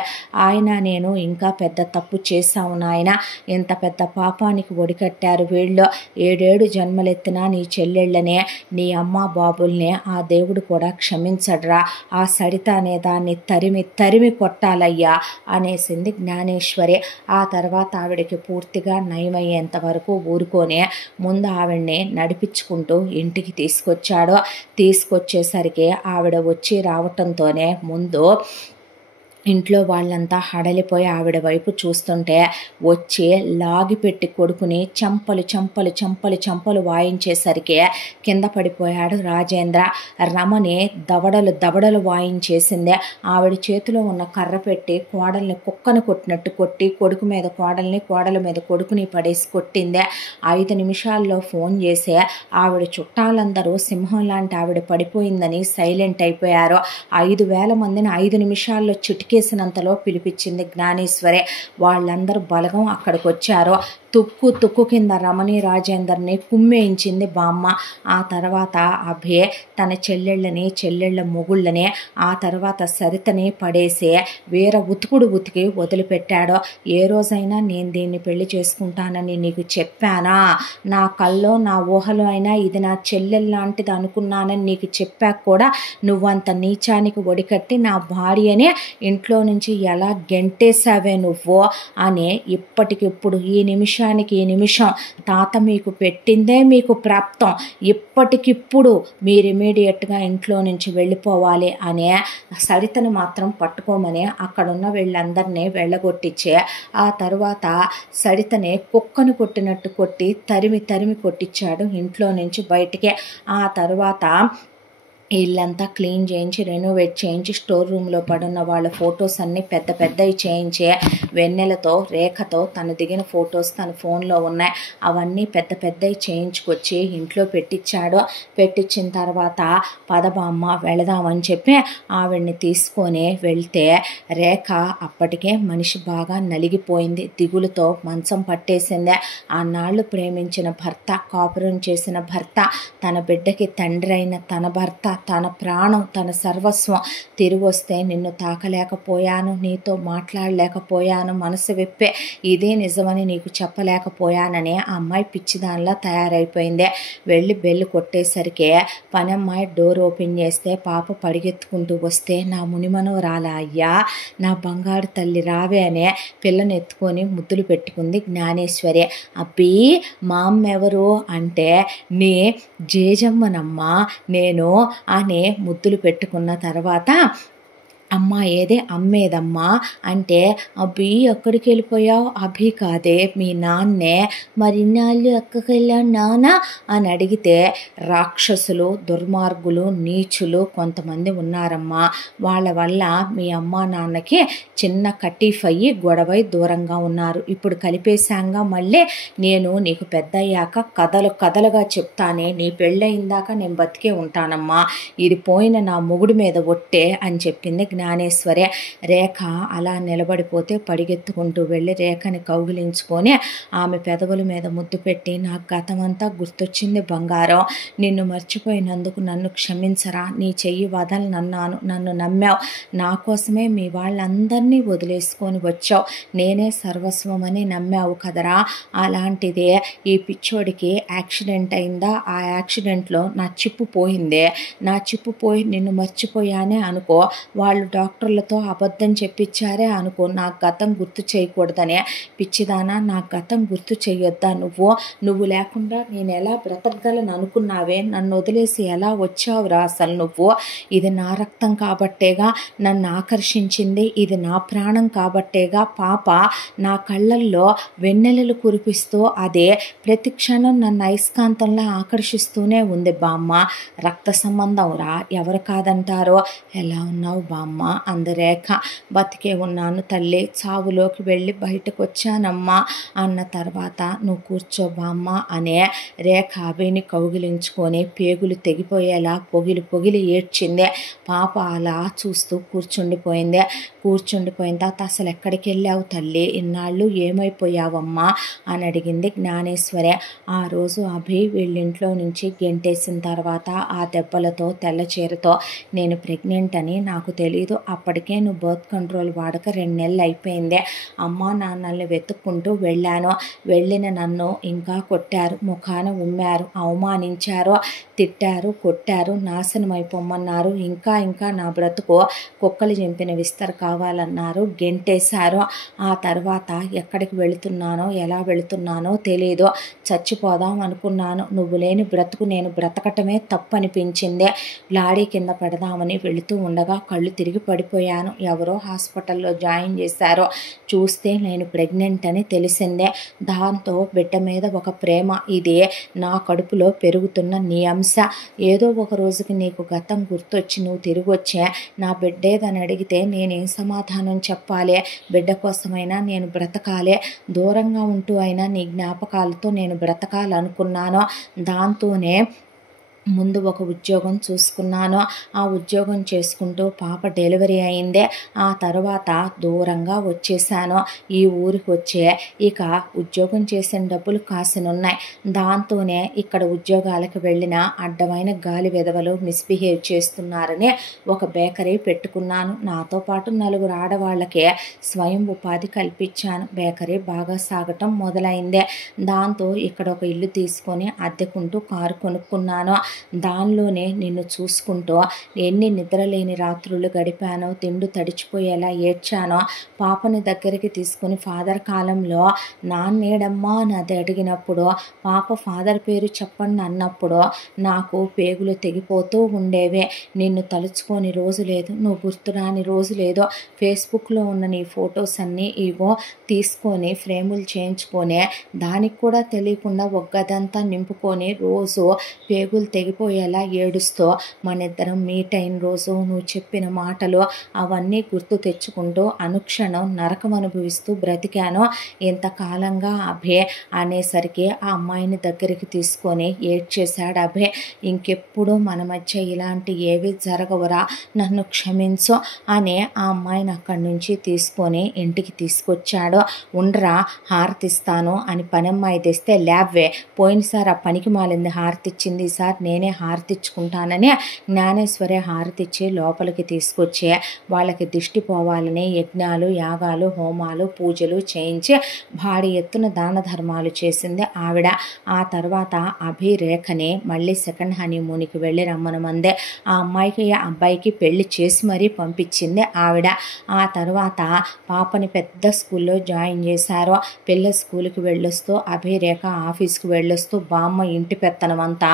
ఆయన నేను ఇంకా పెద్ద తప్పు చేశాము నాయన. ఇంత పెద్ద పాపానికి ఒడికట్టారు వీళ్ళు. 7 జన్మలెత్తినా నీ చెల్లెళ్ళనే, నీ అమ్మ బాబుల్ని ఆ దేవుడు కూడా క్షమించడ్రా. ఆ సడిత అనే దాన్ని తరిమి కొట్టాలయ్యా అనేసింది జ్ఞానేశ్వరి. ఆ తర్వాత ఆవిడకి పూర్తిగా నయమయ్యేంత వరకు ఊరుకొని ముందు ఆవిడ్ని నడిపించుకుంటూ ఇంటికి తీసుకొచ్చేసరికి ఆవిడ వచ్చి రావటంతోనే ముందు ఇంట్లో వాళ్ళంతా హడలిపోయి ఆవిడ వైపు చూస్తుంటే వచ్చి లాగిపెట్టి కొడుకుని చంపలు వాయించేసరికి కింద పడిపోయాడు రాజేంద్ర. రమణి దవడలు వాయించేసిందే. ఆవిడ చేతిలో ఉన్న కర్ర పెట్టి కోడల్ని కుక్కను కొట్టినట్టు కొట్టి కొడుకు మీద కోడల్ని, కోడల మీద కొడుకుని పడేసి కొట్టిందే. 5 నిమిషాల్లో ఫోన్ చేసి ఆవిడ చుట్టాలందరూ సింహం లాంటి ఆవిడ పడిపోయిందని సైలెంట్ అయిపోయారు. 5,000 మందిని 5 నిమిషాల్లో కేసినంతలో పిలిపించింది జ్ఞానేశ్వరే. వాళ్ళందరూ బలగం అక్కడికి వచ్చారు. తుక్కు కింద రమణి రాజేందర్ని కుమ్మేయించింది బామ్మ. ఆ తర్వాత అభే తన చెల్లెళ్ళ మొగుళ్ళని ఆ తర్వాత సరితని పడేసి వేరే ఉతికి వదిలిపెట్టాడో. ఏ రోజైనా నేను దీన్ని పెళ్లి చేసుకుంటానని నీకు చెప్పానా? నా కల్లో నా ఊహలో అయినా ఇది నా చెల్లెలు లాంటిది అనుకున్నానని నీకు చెప్పాక కూడా నువ్వంత నీచానికి ఒడికట్టి నా భార్యని ఇంట్లో నుంచి ఎలా గెంటేశావే నువ్వు అని ఇప్పటికిప్పుడు ఈ నిమిషం తాత మీకు పెట్టిందే మీకు ప్రాప్తం. ఇప్పటికిప్పుడు మీరు ఇమీడియట్గా ఇంట్లో నుంచి వెళ్ళిపోవాలి అనే సరితను మాత్రం పట్టుకోమని అక్కడున్న వీళ్ళందరినీ వెళ్ళగొట్టించే ఆ తర్వాత సరితనే కుక్కను కొట్టినట్టు కొట్టి తరిమి కొట్టించాడు ఇంట్లో నుంచి బయటికి. ఆ తర్వాత ఇల్లంతా క్లీన్ చేయించి రెనోవేట్ చేయించి స్టోర్ రూమ్లో పడున్న వాళ్ళ ఫొటోస్ అన్నీ పెద్దవి చేయించి వెన్నెలతో రేఖతో తను దిగిన ఫొటోస్ తన ఫోన్లో ఉన్నాయి. అవన్నీ పెద్దవి చేయించుకొచ్చి ఇంట్లో పెట్టించాడు. పెట్టించిన తర్వాత పదబామ్మ వెళదామని చెప్పి ఆవిడ్ని తీసుకొని వెళ్తే రేఖ అప్పటికే మనిషి బాగా నలిగిపోయింది. దిగులుతో మంచం పట్టేసిందే. ఆనాళ్ళు ప్రేమించిన భర్త, కాపురం చేసిన భర్త, తన బిడ్డకి తండ్రి అయిన తన భర్త, తన ప్రాణం, తన సర్వస్వం తిరిగి వస్తే నిన్ను తాకలేకపోయాను, నీతో మాట్లాడలేకపోయాను, మనసు విప్పే ఇదే నిజమని నీకు చెప్పలేకపోయానని ఆ అమ్మాయి పిచ్చిదానిలా తయారైపోయింది. వెళ్ళి బెల్లు కొట్టేసరికి పని అమ్మాయి డోర్ ఓపెన్ చేస్తే పాప పరిగెత్తుకుంటూ వస్తే నా మునిమను రాలా అయ్యా, నా బంగారు తల్లి రావే అనే పిల్లని ఎత్తుకొని ముద్దులు పెట్టుకుంది జ్ఞానేశ్వరి. అబ్బీ మా అమ్మ ఎవరు అంటే నీ జేజమ్మనమ్మా నేను అనే ముద్దులు పెట్టుకున్న తర్వాత అమ్మ ఏదే అమ్మేదమ్మా అంటే అభి ఎక్కడికి వెళ్ళిపోయావు? అభి కాదే మీ నాన్నే. మరి ఇన్నాళ్ళు ఎక్కడికి వెళ్ళావు నాన్న అని అడిగితే రాక్షసులు, దుర్మార్గులు, నీచులు కొంతమంది ఉన్నారమ్మా. వాళ్ళ వల్ల మీ అమ్మ నాన్నకి చిన్న కటీఫ్ అయ్యి గొడవై దూరంగా ఉన్నారు. ఇప్పుడు కలిపేశాంగా మళ్ళీ నేను నీకు పెద్ద అయ్యాక కథలుగా చెప్తానే. నీ పెళ్ళయిందాక నేను బతికే ఉంటానమ్మా. ఇది పోయిన నా మొగుడు మీద ఒట్టే అని చెప్పింది జ్ఞానేశ్వరి. రేఖ అలా నిలబడిపోతే పరిగెత్తుకుంటూ వెళ్ళి రేఖని కౌగిలించుకొని ఆమె పెదవుల మీద ముద్దు పెట్టి నాకు గతమంతా గుర్తొచ్చింది బంగారం, నిన్ను మర్చిపోయినందుకు నన్ను క్షమించరా, నీ చెయ్యి వదలనన్నాను, నన్ను నమ్మావు, నా కోసమే మీ వాళ్ళందరినీ వదిలేసుకొని వచ్చావు, నేనే సర్వస్వమని నమ్మావు కదరా. అలాంటిదే ఈ పిచ్చోడికి యాక్సిడెంట్ అయిందా, ఆ యాక్సిడెంట్లో నా చిప్పు పోయిందే, నా చిప్పు పోయి నిన్ను మర్చిపోయానే అనుకో, వాళ్ళు డాక్టర్లతో అబద్ధం చెప్పించారే అనుకో, నాకు గతం గుర్తు చేయకూడదనే. పిచ్చిదానా, నాకు గతం గుర్తు చేయొద్దా? నువ్వు లేకుండా నేను ఎలా బ్రతకగలను అనుకున్నావే? నన్ను వదిలేసి ఎలా వచ్చావురా అసలు నువ్వు? ఇది నా రక్తం కాబట్టేగా నన్ను ఆకర్షించింది, ఇది నా ప్రాణం కాబట్టేగా పాప నా కళ్ళల్లో వెన్నెలలు కురిపిస్తూ అదే ప్రతి క్షణం నన్ను అయస్కాంతంలో ఆకర్షిస్తూనే ఉంది బామ్మ. రక్త సంబంధం రా, ఎవరు కాదంటారో. ఎలా ఉన్నావు బామ్మ అందరేఖ? బతికే ఉన్నాను తల్లి, చావులోకి వెళ్ళి బయటకు వచ్చానమ్మా అన్న తర్వాత నువ్వు కూర్చో బామ్మ అనే రేఖ అభిని కౌగిలించుకొని పేగులు తెగిపోయేలా పొగిలి ఏడ్చింది. పాప అలా చూస్తూ కూర్చుండిపోయిన తర్వాత అసలు ఎక్కడికి వెళ్ళావు తల్లి, ఇన్నాళ్ళు ఏమైపోయావమ్మా అని అడిగింది జ్ఞానేశ్వరి. ఆ రోజు అభి వీళ్ళింట్లో నుంచి గెంటేసిన తర్వాత ఆ దెబ్బలతో తెల్ల చీరతో నేను ప్రెగ్నెంట్ అని నాకు తెలీదు. అప్పటికే నువ్వు బర్త్ కంట్రోల్ వాడక 2 నెలలు అయిపోయింది. అమ్మా నాన్నల్ని వెతుక్కుంటూ వెళ్ళాను. వెళ్ళిన నన్ను ఇంకా కొట్టారు, ముఖాన ఉమ్మారు, అవమానించారు, తిట్టారు, కొట్టారు, నాశనం అయిపోమన్నారు. ఇంకా నా బ్రతుకు కుక్కలు చింపిన విస్తర కావాలన్నారు, గెంటేశారు. ఆ తర్వాత ఎక్కడికి వెళుతున్నానో ఎలా వెళుతున్నానో తెలీదు. చచ్చిపోదాం అనుకున్నాను. నువ్వు లేని బ్రతుకు నేను బ్రతకటమే తప్పు అనిపించింది. లాడీ కింద పెడదామని వెళుతూ ఉండగా కళ్ళు తిరిగి పడిపోయాను. ఎవరో హాస్పిటల్లో జాయిన్ చేశారో. చూస్తే నేను ప్రెగ్నెంట్ అని తెలిసిందే. దాంతో బిడ్డ మీద ఒక ప్రేమ, ఇదే నా కడుపులో పెరుగుతున్న నీ అంశ. ఏదో ఒక రోజుకి నీకు గతం గుర్తొచ్చి నువ్వు తిరిగి వచ్చే నా బిడ్డేదని అడిగితే నేనేం సమాధానం చెప్పాలి? బిడ్డ కోసమైనా నేను బ్రతకాలే, దూరంగా ఉంటూ అయినా నీ జ్ఞాపకాలతో నేను బ్రతకాలనుకున్నాను. దాంతోనే ముందు ఒక ఉద్యోగం చూసుకున్నాను. ఆ ఉద్యోగం చేసుకుంటూ పాప డెలివరీ అయిందే. ఆ తర్వాత దూరంగా వచ్చేసాను. ఈ ఊరికి వచ్చే ఇక ఉద్యోగం చేసిన డబ్బులు కాసినున్నాయి. దాంతోనే ఇక్కడ ఉద్యోగాలకు వెళ్ళిన అడ్డమైన గాలి వెధవలు మిస్బిహేవ్ చేస్తున్నారని ఒక బేకరీ పెట్టుకున్నాను. నాతో పాటు 4 ఆడవాళ్ళకే స్వయం ఉపాధి కల్పించాను. బేకరీ బాగా సాగటం మొదలైందే. దాంతో ఇక్కడ ఒక ఇల్లు తీసుకొని అద్దెకుంటూ కారు కొనుక్కున్నాను. దానిలోనే నిన్ను చూసుకుంటూ ఎన్ని నిద్రలేని రాత్రులు గడిపానో, తిండు తడిచిపోయేలా ఏడ్చానో. పాపని దగ్గరికి తీసుకుని ఫాదర్ కాలంలో నాన్నేడమ్మా అని అది అడిగినప్పుడు, పాప ఫాదర్ పేరు చెప్పండి అన్నప్పుడు నాకు పేగులు తెగిపోతూ ఉండేవే. నిన్ను తలుచుకొని రోజు లేదు, నువ్వు గుర్తురాని రోజు లేదు. ఫేస్బుక్లో ఉన్న నీ ఫొటోస్ అన్నీ ఇగో తీసుకొని ఫ్రేములు చేయించుకొని దానికి కూడా తెలియకుండా ఒగ్గదంతా నింపుకొని రోజు పేగులు తెగిపోయేలా ఏడుస్తూ మనిద్దరం మీట్ అయిన రోజు నువ్వు చెప్పిన మాటలు అవన్నీ గుర్తు తెచ్చుకుంటూ అనుక్షణం నరకం అనుభవిస్తూ బ్రతికాను. ఇంతకాలంగా అభే అనేసరికి ఆ అమ్మాయిని దగ్గరికి తీసుకొని ఏడ్చేశాడు అభే. ఇంకెప్పుడు మన మధ్య ఇలాంటి ఏవి జరగవురా, నన్ను క్షమించు అని ఆ అమ్మాయిని అక్కడి నుంచి తీసుకొని ఇంటికి తీసుకొచ్చాడు. ఉండరా హారతిస్తాను అని పనమ్మాయి తెస్తే ల్యాబ్వే, పోయినసారి ఆ పనికి మాలింది హారతిచ్చింది, ఈసారి నేనే హారతిచ్చుకుంటానని జ్ఞానేశ్వరే హారతిచ్చి లోపలికి తీసుకొచ్చి వాళ్ళకి దిష్టి పోవాలని యజ్ఞాలు, యాగాలు, హోమాలు, పూజలు చేయించి భారీ ఎత్తున దాన ధర్మాలు చేసింది ఆవిడ. ఆ తర్వాత అభిరేఖని మళ్ళీ సెకండ్ హనీమూన్కి వెళ్ళి రమ్మనమందే. ఆ అమ్మాయికి అబ్బాయికి పెళ్లి చేసి మరీ పంపించింది ఆవిడ. ఆ తర్వాత పాపని పెద్ద స్కూల్లో జాయిన్ చేశారు. పిల్ల స్కూల్కి వెళ్ళొస్తూ అభిరేఖ ఆఫీస్కి వెళ్ళొస్తూ బామ్మ ఇంటి పెత్తనమంతా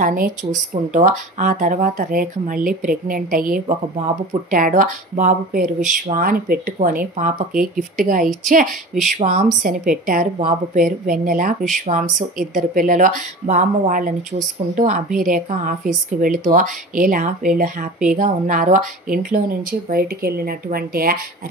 తనే చూసుకుంటూ, ఆ తర్వాత రేఖ మళ్ళీ ప్రెగ్నెంట్ అయ్యి ఒక బాబు పుట్టాడు. బాబు పేరు విశ్వ అని పెట్టుకొని పాపకి గిఫ్ట్గా ఇచ్చి విశ్వాంశ్ అని పెట్టారు. బాబు పేరు వెన్నెల, విశ్వాంశు, 2 పిల్లలు. బామ్మ వాళ్ళని చూసుకుంటూ అభిరేఖ ఆఫీస్కి వెళుతూ ఇలా వీళ్ళు హ్యాపీగా ఉన్నారు. ఇంట్లో నుంచి బయటికి వెళ్ళినటువంటి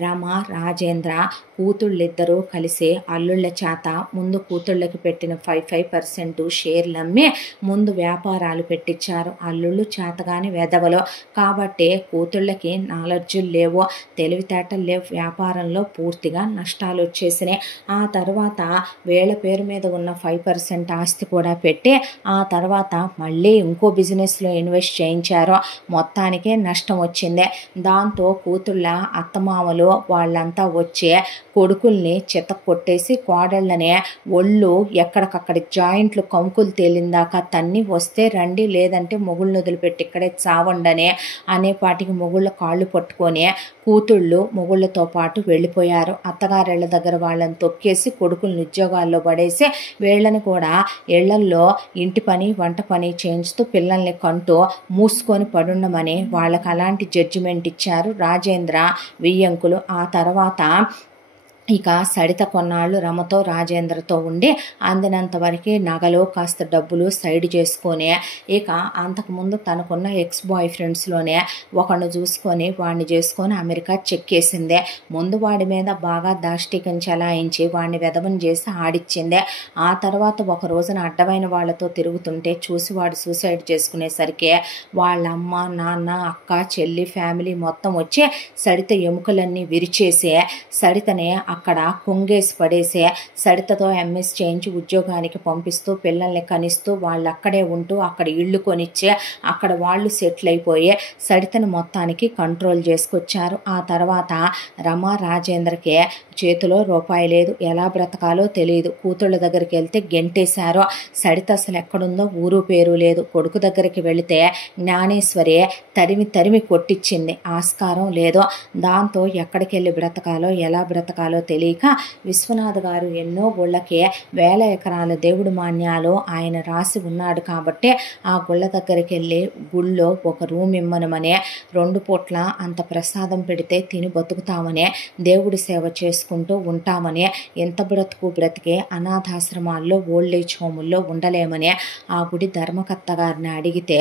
రమ, రాజేంద్ర కూతుళ్ళిద్దరూ కలిసి అల్లుళ్ళ చేత ముందు కూతుళ్ళకి పెట్టిన 5% షేర్లు అమ్మి ముందు వ్యాపారాలు పెట్టించారు. అల్లుళ్ళు చేతగాని వెధవలు కాబట్టి కూతుళ్ళకి నాలెడ్జులు లేవు, తెలివితేటలు లేవు. వ్యాపారంలో పూర్తిగా నష్టాలు వచ్చేసినాయి. ఆ తర్వాత వీళ్ళ పేరు మీద ఉన్న 5% ఆస్తి కూడా పెట్టి ఆ తర్వాత మళ్ళీ ఇంకో బిజినెస్లో ఇన్వెస్ట్ చేయించారు. మొత్తానికే నష్టం వచ్చింది. దాంతో కూతుళ్ళ అత్తమామలు వాళ్ళంతా వచ్చి కొడుకుల్ని చెత్త కొట్టేసి కోడళ్ళనే ఒళ్ళు ఎక్కడికక్కడ జాయింట్లు కంకులు తేలిందాకా తన్ని వస్తే రండి, లేదంటే మొగుళ్ళను వదిలిపెట్టి ఇక్కడే చావండనే అనేపాటికి మొగుళ్ళ కాళ్ళు పట్టుకొని కూతుళ్ళు మొగుళ్ళతో పాటు వెళ్ళిపోయారు. అత్తగారిళ్ళ దగ్గర వాళ్ళని తొక్కేసి కొడుకులను ఉద్యోగాల్లో పడేసి వీళ్ళని కూడా ఇళ్లల్లో ఇంటి పని వంట పని చేయించుతూ పిల్లల్ని కంటూ మూసుకొని పడుండమని వాళ్ళకి అలాంటి జడ్జిమెంట్ ఇచ్చారు రాజేంద్ర వియ్యంకులు. ఆ తర్వాత ఇక సడిత కొన్నాళ్ళు రమతో రాజేంద్రతో ఉండి అందినంత వరకు నగలు కాస్త డబ్బులు సైడ్ చేసుకొని ఇక అంతకుముందు తనకున్న ఎక్స్ బాయ్ ఫ్రెండ్స్లోనే ఒకళ్ళు చూసుకొని వాడిని చేసుకొని అమెరికా చెక్కేసిందే. ముందు వాడి మీద బాగా దాష్టికం చలాయించి వాడిని వెధవని చేసి ఆడిచ్చిందే. ఆ తర్వాత ఒక రోజున అడ్డమైన వాళ్ళతో తిరుగుతుంటే చూసి వాడు సూసైడ్ చేసుకునేసరికి వాళ్ళ అమ్మ, నాన్న, అక్క, చెల్లి ఫ్యామిలీ మొత్తం వచ్చి సడిత ఎముకలన్నీ విరిచేసి సడితనే అక్కడ కుంగేసి పడేసే సడితతో ఎంఎస్ చేయించి ఉద్యోగానికి పంపిస్తూ పిల్లల్ని కనిస్తూ వాళ్ళు అక్కడే ఉంటూ అక్కడ ఇళ్ళు కొనిచ్చే అక్కడ వాళ్ళు సెటిల్ అయిపోయి సడితను మొత్తానికి కంట్రోల్ చేసుకొచ్చారు. ఆ తర్వాత రమ రాజేంద్రకే చేతిలో రూపాయి లేదు, ఎలా బ్రతకాలో తెలియదు. కూతుళ్ళ దగ్గరికి వెళ్తే గెంటేశారు. సడిత అసలు ఎక్కడుందో ఊరు పేరు లేదు. కొడుకు దగ్గరికి వెళితే జ్ఞానేశ్వరి తరిమి కొట్టించింది, ఆస్కారం లేదు. దాంతో ఎక్కడికి వెళ్ళి బ్రతకాలో ఎలా బ్రతకాలో తెలియక విశ్వనాథ్ గారు ఎన్నో గుళ్ళకి 1000 ఎకరాల దేవుడు మాన్యాలు ఆయన రాసి ఉన్నాడు కాబట్టి ఆ గుళ్ళ దగ్గరికి వెళ్ళి గుళ్ళో ఒక రూమ్ ఇమ్మనమనే 2 పూట్ల అంత ప్రసాదం పెడితే తిని బతుకుతామనే దేవుడి సేవ చేసుకుంటూ ఉంటామని, ఎంత బ్రతికే అనాథాశ్రమాల్లో ఓల్డేజ్ హోముల్లో ఉండలేమని ఆ గుడి ధర్మకర్త గారిని అడిగితే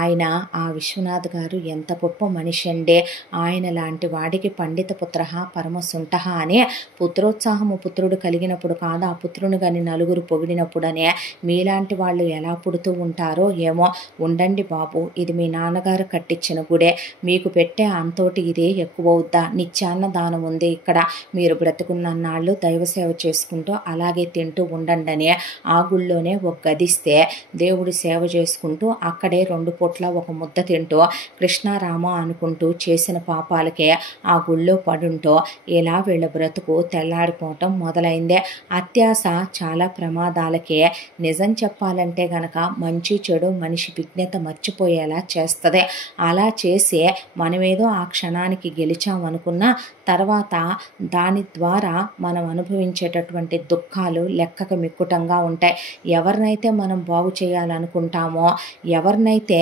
ఆయన ఆ విశ్వనాథ్ గారు ఎంత గొప్ప మనిషి అండి, ఆయన లాంటి వాడికి పండిత పుత్ర పరమ సుంఠ అని పుత్రోత్సాహము పుత్రుడు కలిగినప్పుడు కాదు, ఆ పుత్రుని కానీ నలుగురు పొగిడినప్పుడనే. మీలాంటి వాళ్ళు ఎలా పుడుతూ ఉంటారో ఏమో. ఉండండి బాబు, ఇది మీ నాన్నగారు కట్టించిన గుడే, మీకు పెట్టే అంతోటి ఇదే ఎక్కువవుద్దా? నిత్యాన్న దానం ఉంది ఇక్కడ, మీరు బ్రతుకున్నన్నాళ్ళు దైవసేవ చేసుకుంటూ అలాగే తింటూ ఉండండి. ఆ గుళ్ళోనే ఒక గదిస్తే దేవుడి సేవ చేసుకుంటూ అక్కడే 2 పూట్ల ఒక ముద్ద తింటూ కృష్ణారామ అనుకుంటూ చేసిన పాపాలకే ఆ గుళ్ళో పడుంటూ ఇలా వీళ్ళ బ్రతుకు తెల్లారిపోవటం మొదలైందే. అత్యాశ చాలా ప్రమాదాలకే. నిజం చెప్పాలంటే గనక మంచి చెడు మనిషి విజ్ఞత మర్చిపోయేలా చేస్తుంది. అలా చేసి మనమేదో ఆ క్షణానికి గెలిచామనుకున్నా తర్వాత దాని ద్వారా మనం అనుభవించేటటువంటి దుఃఖాలు లెక్కకు మిక్కుటంగా ఉంటాయి. ఎవరినైతే మనం బాగు చేయాలనుకుంటామో, ఎవరినైతే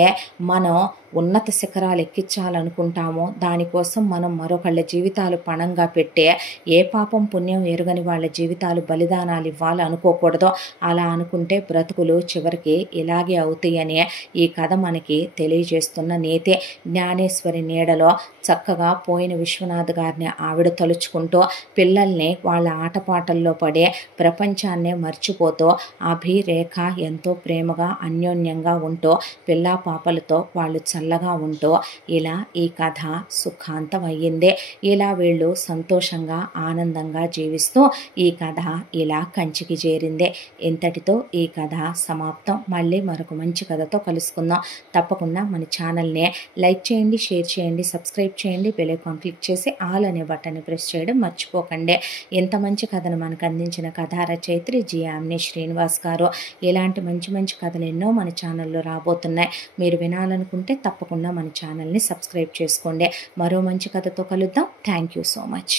మనం ఉన్నత శిఖరాలు ఎక్కించాలనుకుంటామో దానికోసం మనం మరొకళ్ళ జీవితాలు పణంగా పెట్టే ఏ పాపం పుణ్యం ఎరుగని వాళ్ళ జీవితాలు బలిదానాలు ఇవ్వాలి అనుకోకూడదు. అలా అనుకుంటే బ్రతుకులు చివరికి ఇలాగే అవుతాయని ఈ కథ మనకి తెలియజేస్తున్న నీతే. జ్ఞానేశ్వరి నీడలో చక్కగా పోయిన విశ్వనాథ్ గారిని ఆవిడ తలుచుకుంటూ పిల్లల్ని వాళ్ళ ఆటపాటల్లో పడే ప్రపంచాన్నే మర్చిపోతూ అభి రేఖ ఎంతో ప్రేమగా అన్యోన్యంగా ఉంటూ పిల్లా పాపలతో వాళ్ళు చల్లగా ఉంటూ ఇలా ఈ కథ సుఖాంతం అయ్యిందే. ఇలా వీళ్ళు సంతోషంగా ఆనందంగా జీవిస్తూ ఈ కథ ఇలా కంచికి చేరిందే. ఇంతటితో ఈ కథ సమాప్తం. మళ్ళీ మరొక మంచి కథతో కలుసుకుందాం. తప్పకుండా మన ఛానల్ని లైక్ చేయండి, షేర్ చేయండి, సబ్స్క్రైబ్ చేయండి, బెల్ ఐకాన్ క్లిక్ చేసి ఆల్ అనే బటన్ని ప్రెస్ చేయడం మర్చిపోకండి. ఇంత మంచి కథను మనకు అందించిన కథా రచయిత్రి జి యామిని శ్రీనివాస్ గారు. ఇలాంటి మంచి మంచి కథలు ఎన్నో మన ఛానల్లో రాబోతున్నాయి. మీరు వినాలనుకుంటే తప్పకుండా మన ఛానల్ని సబ్స్క్రైబ్ చేసుకోండి. మరో మంచి కథతో కలుద్దాం. Thank you so much.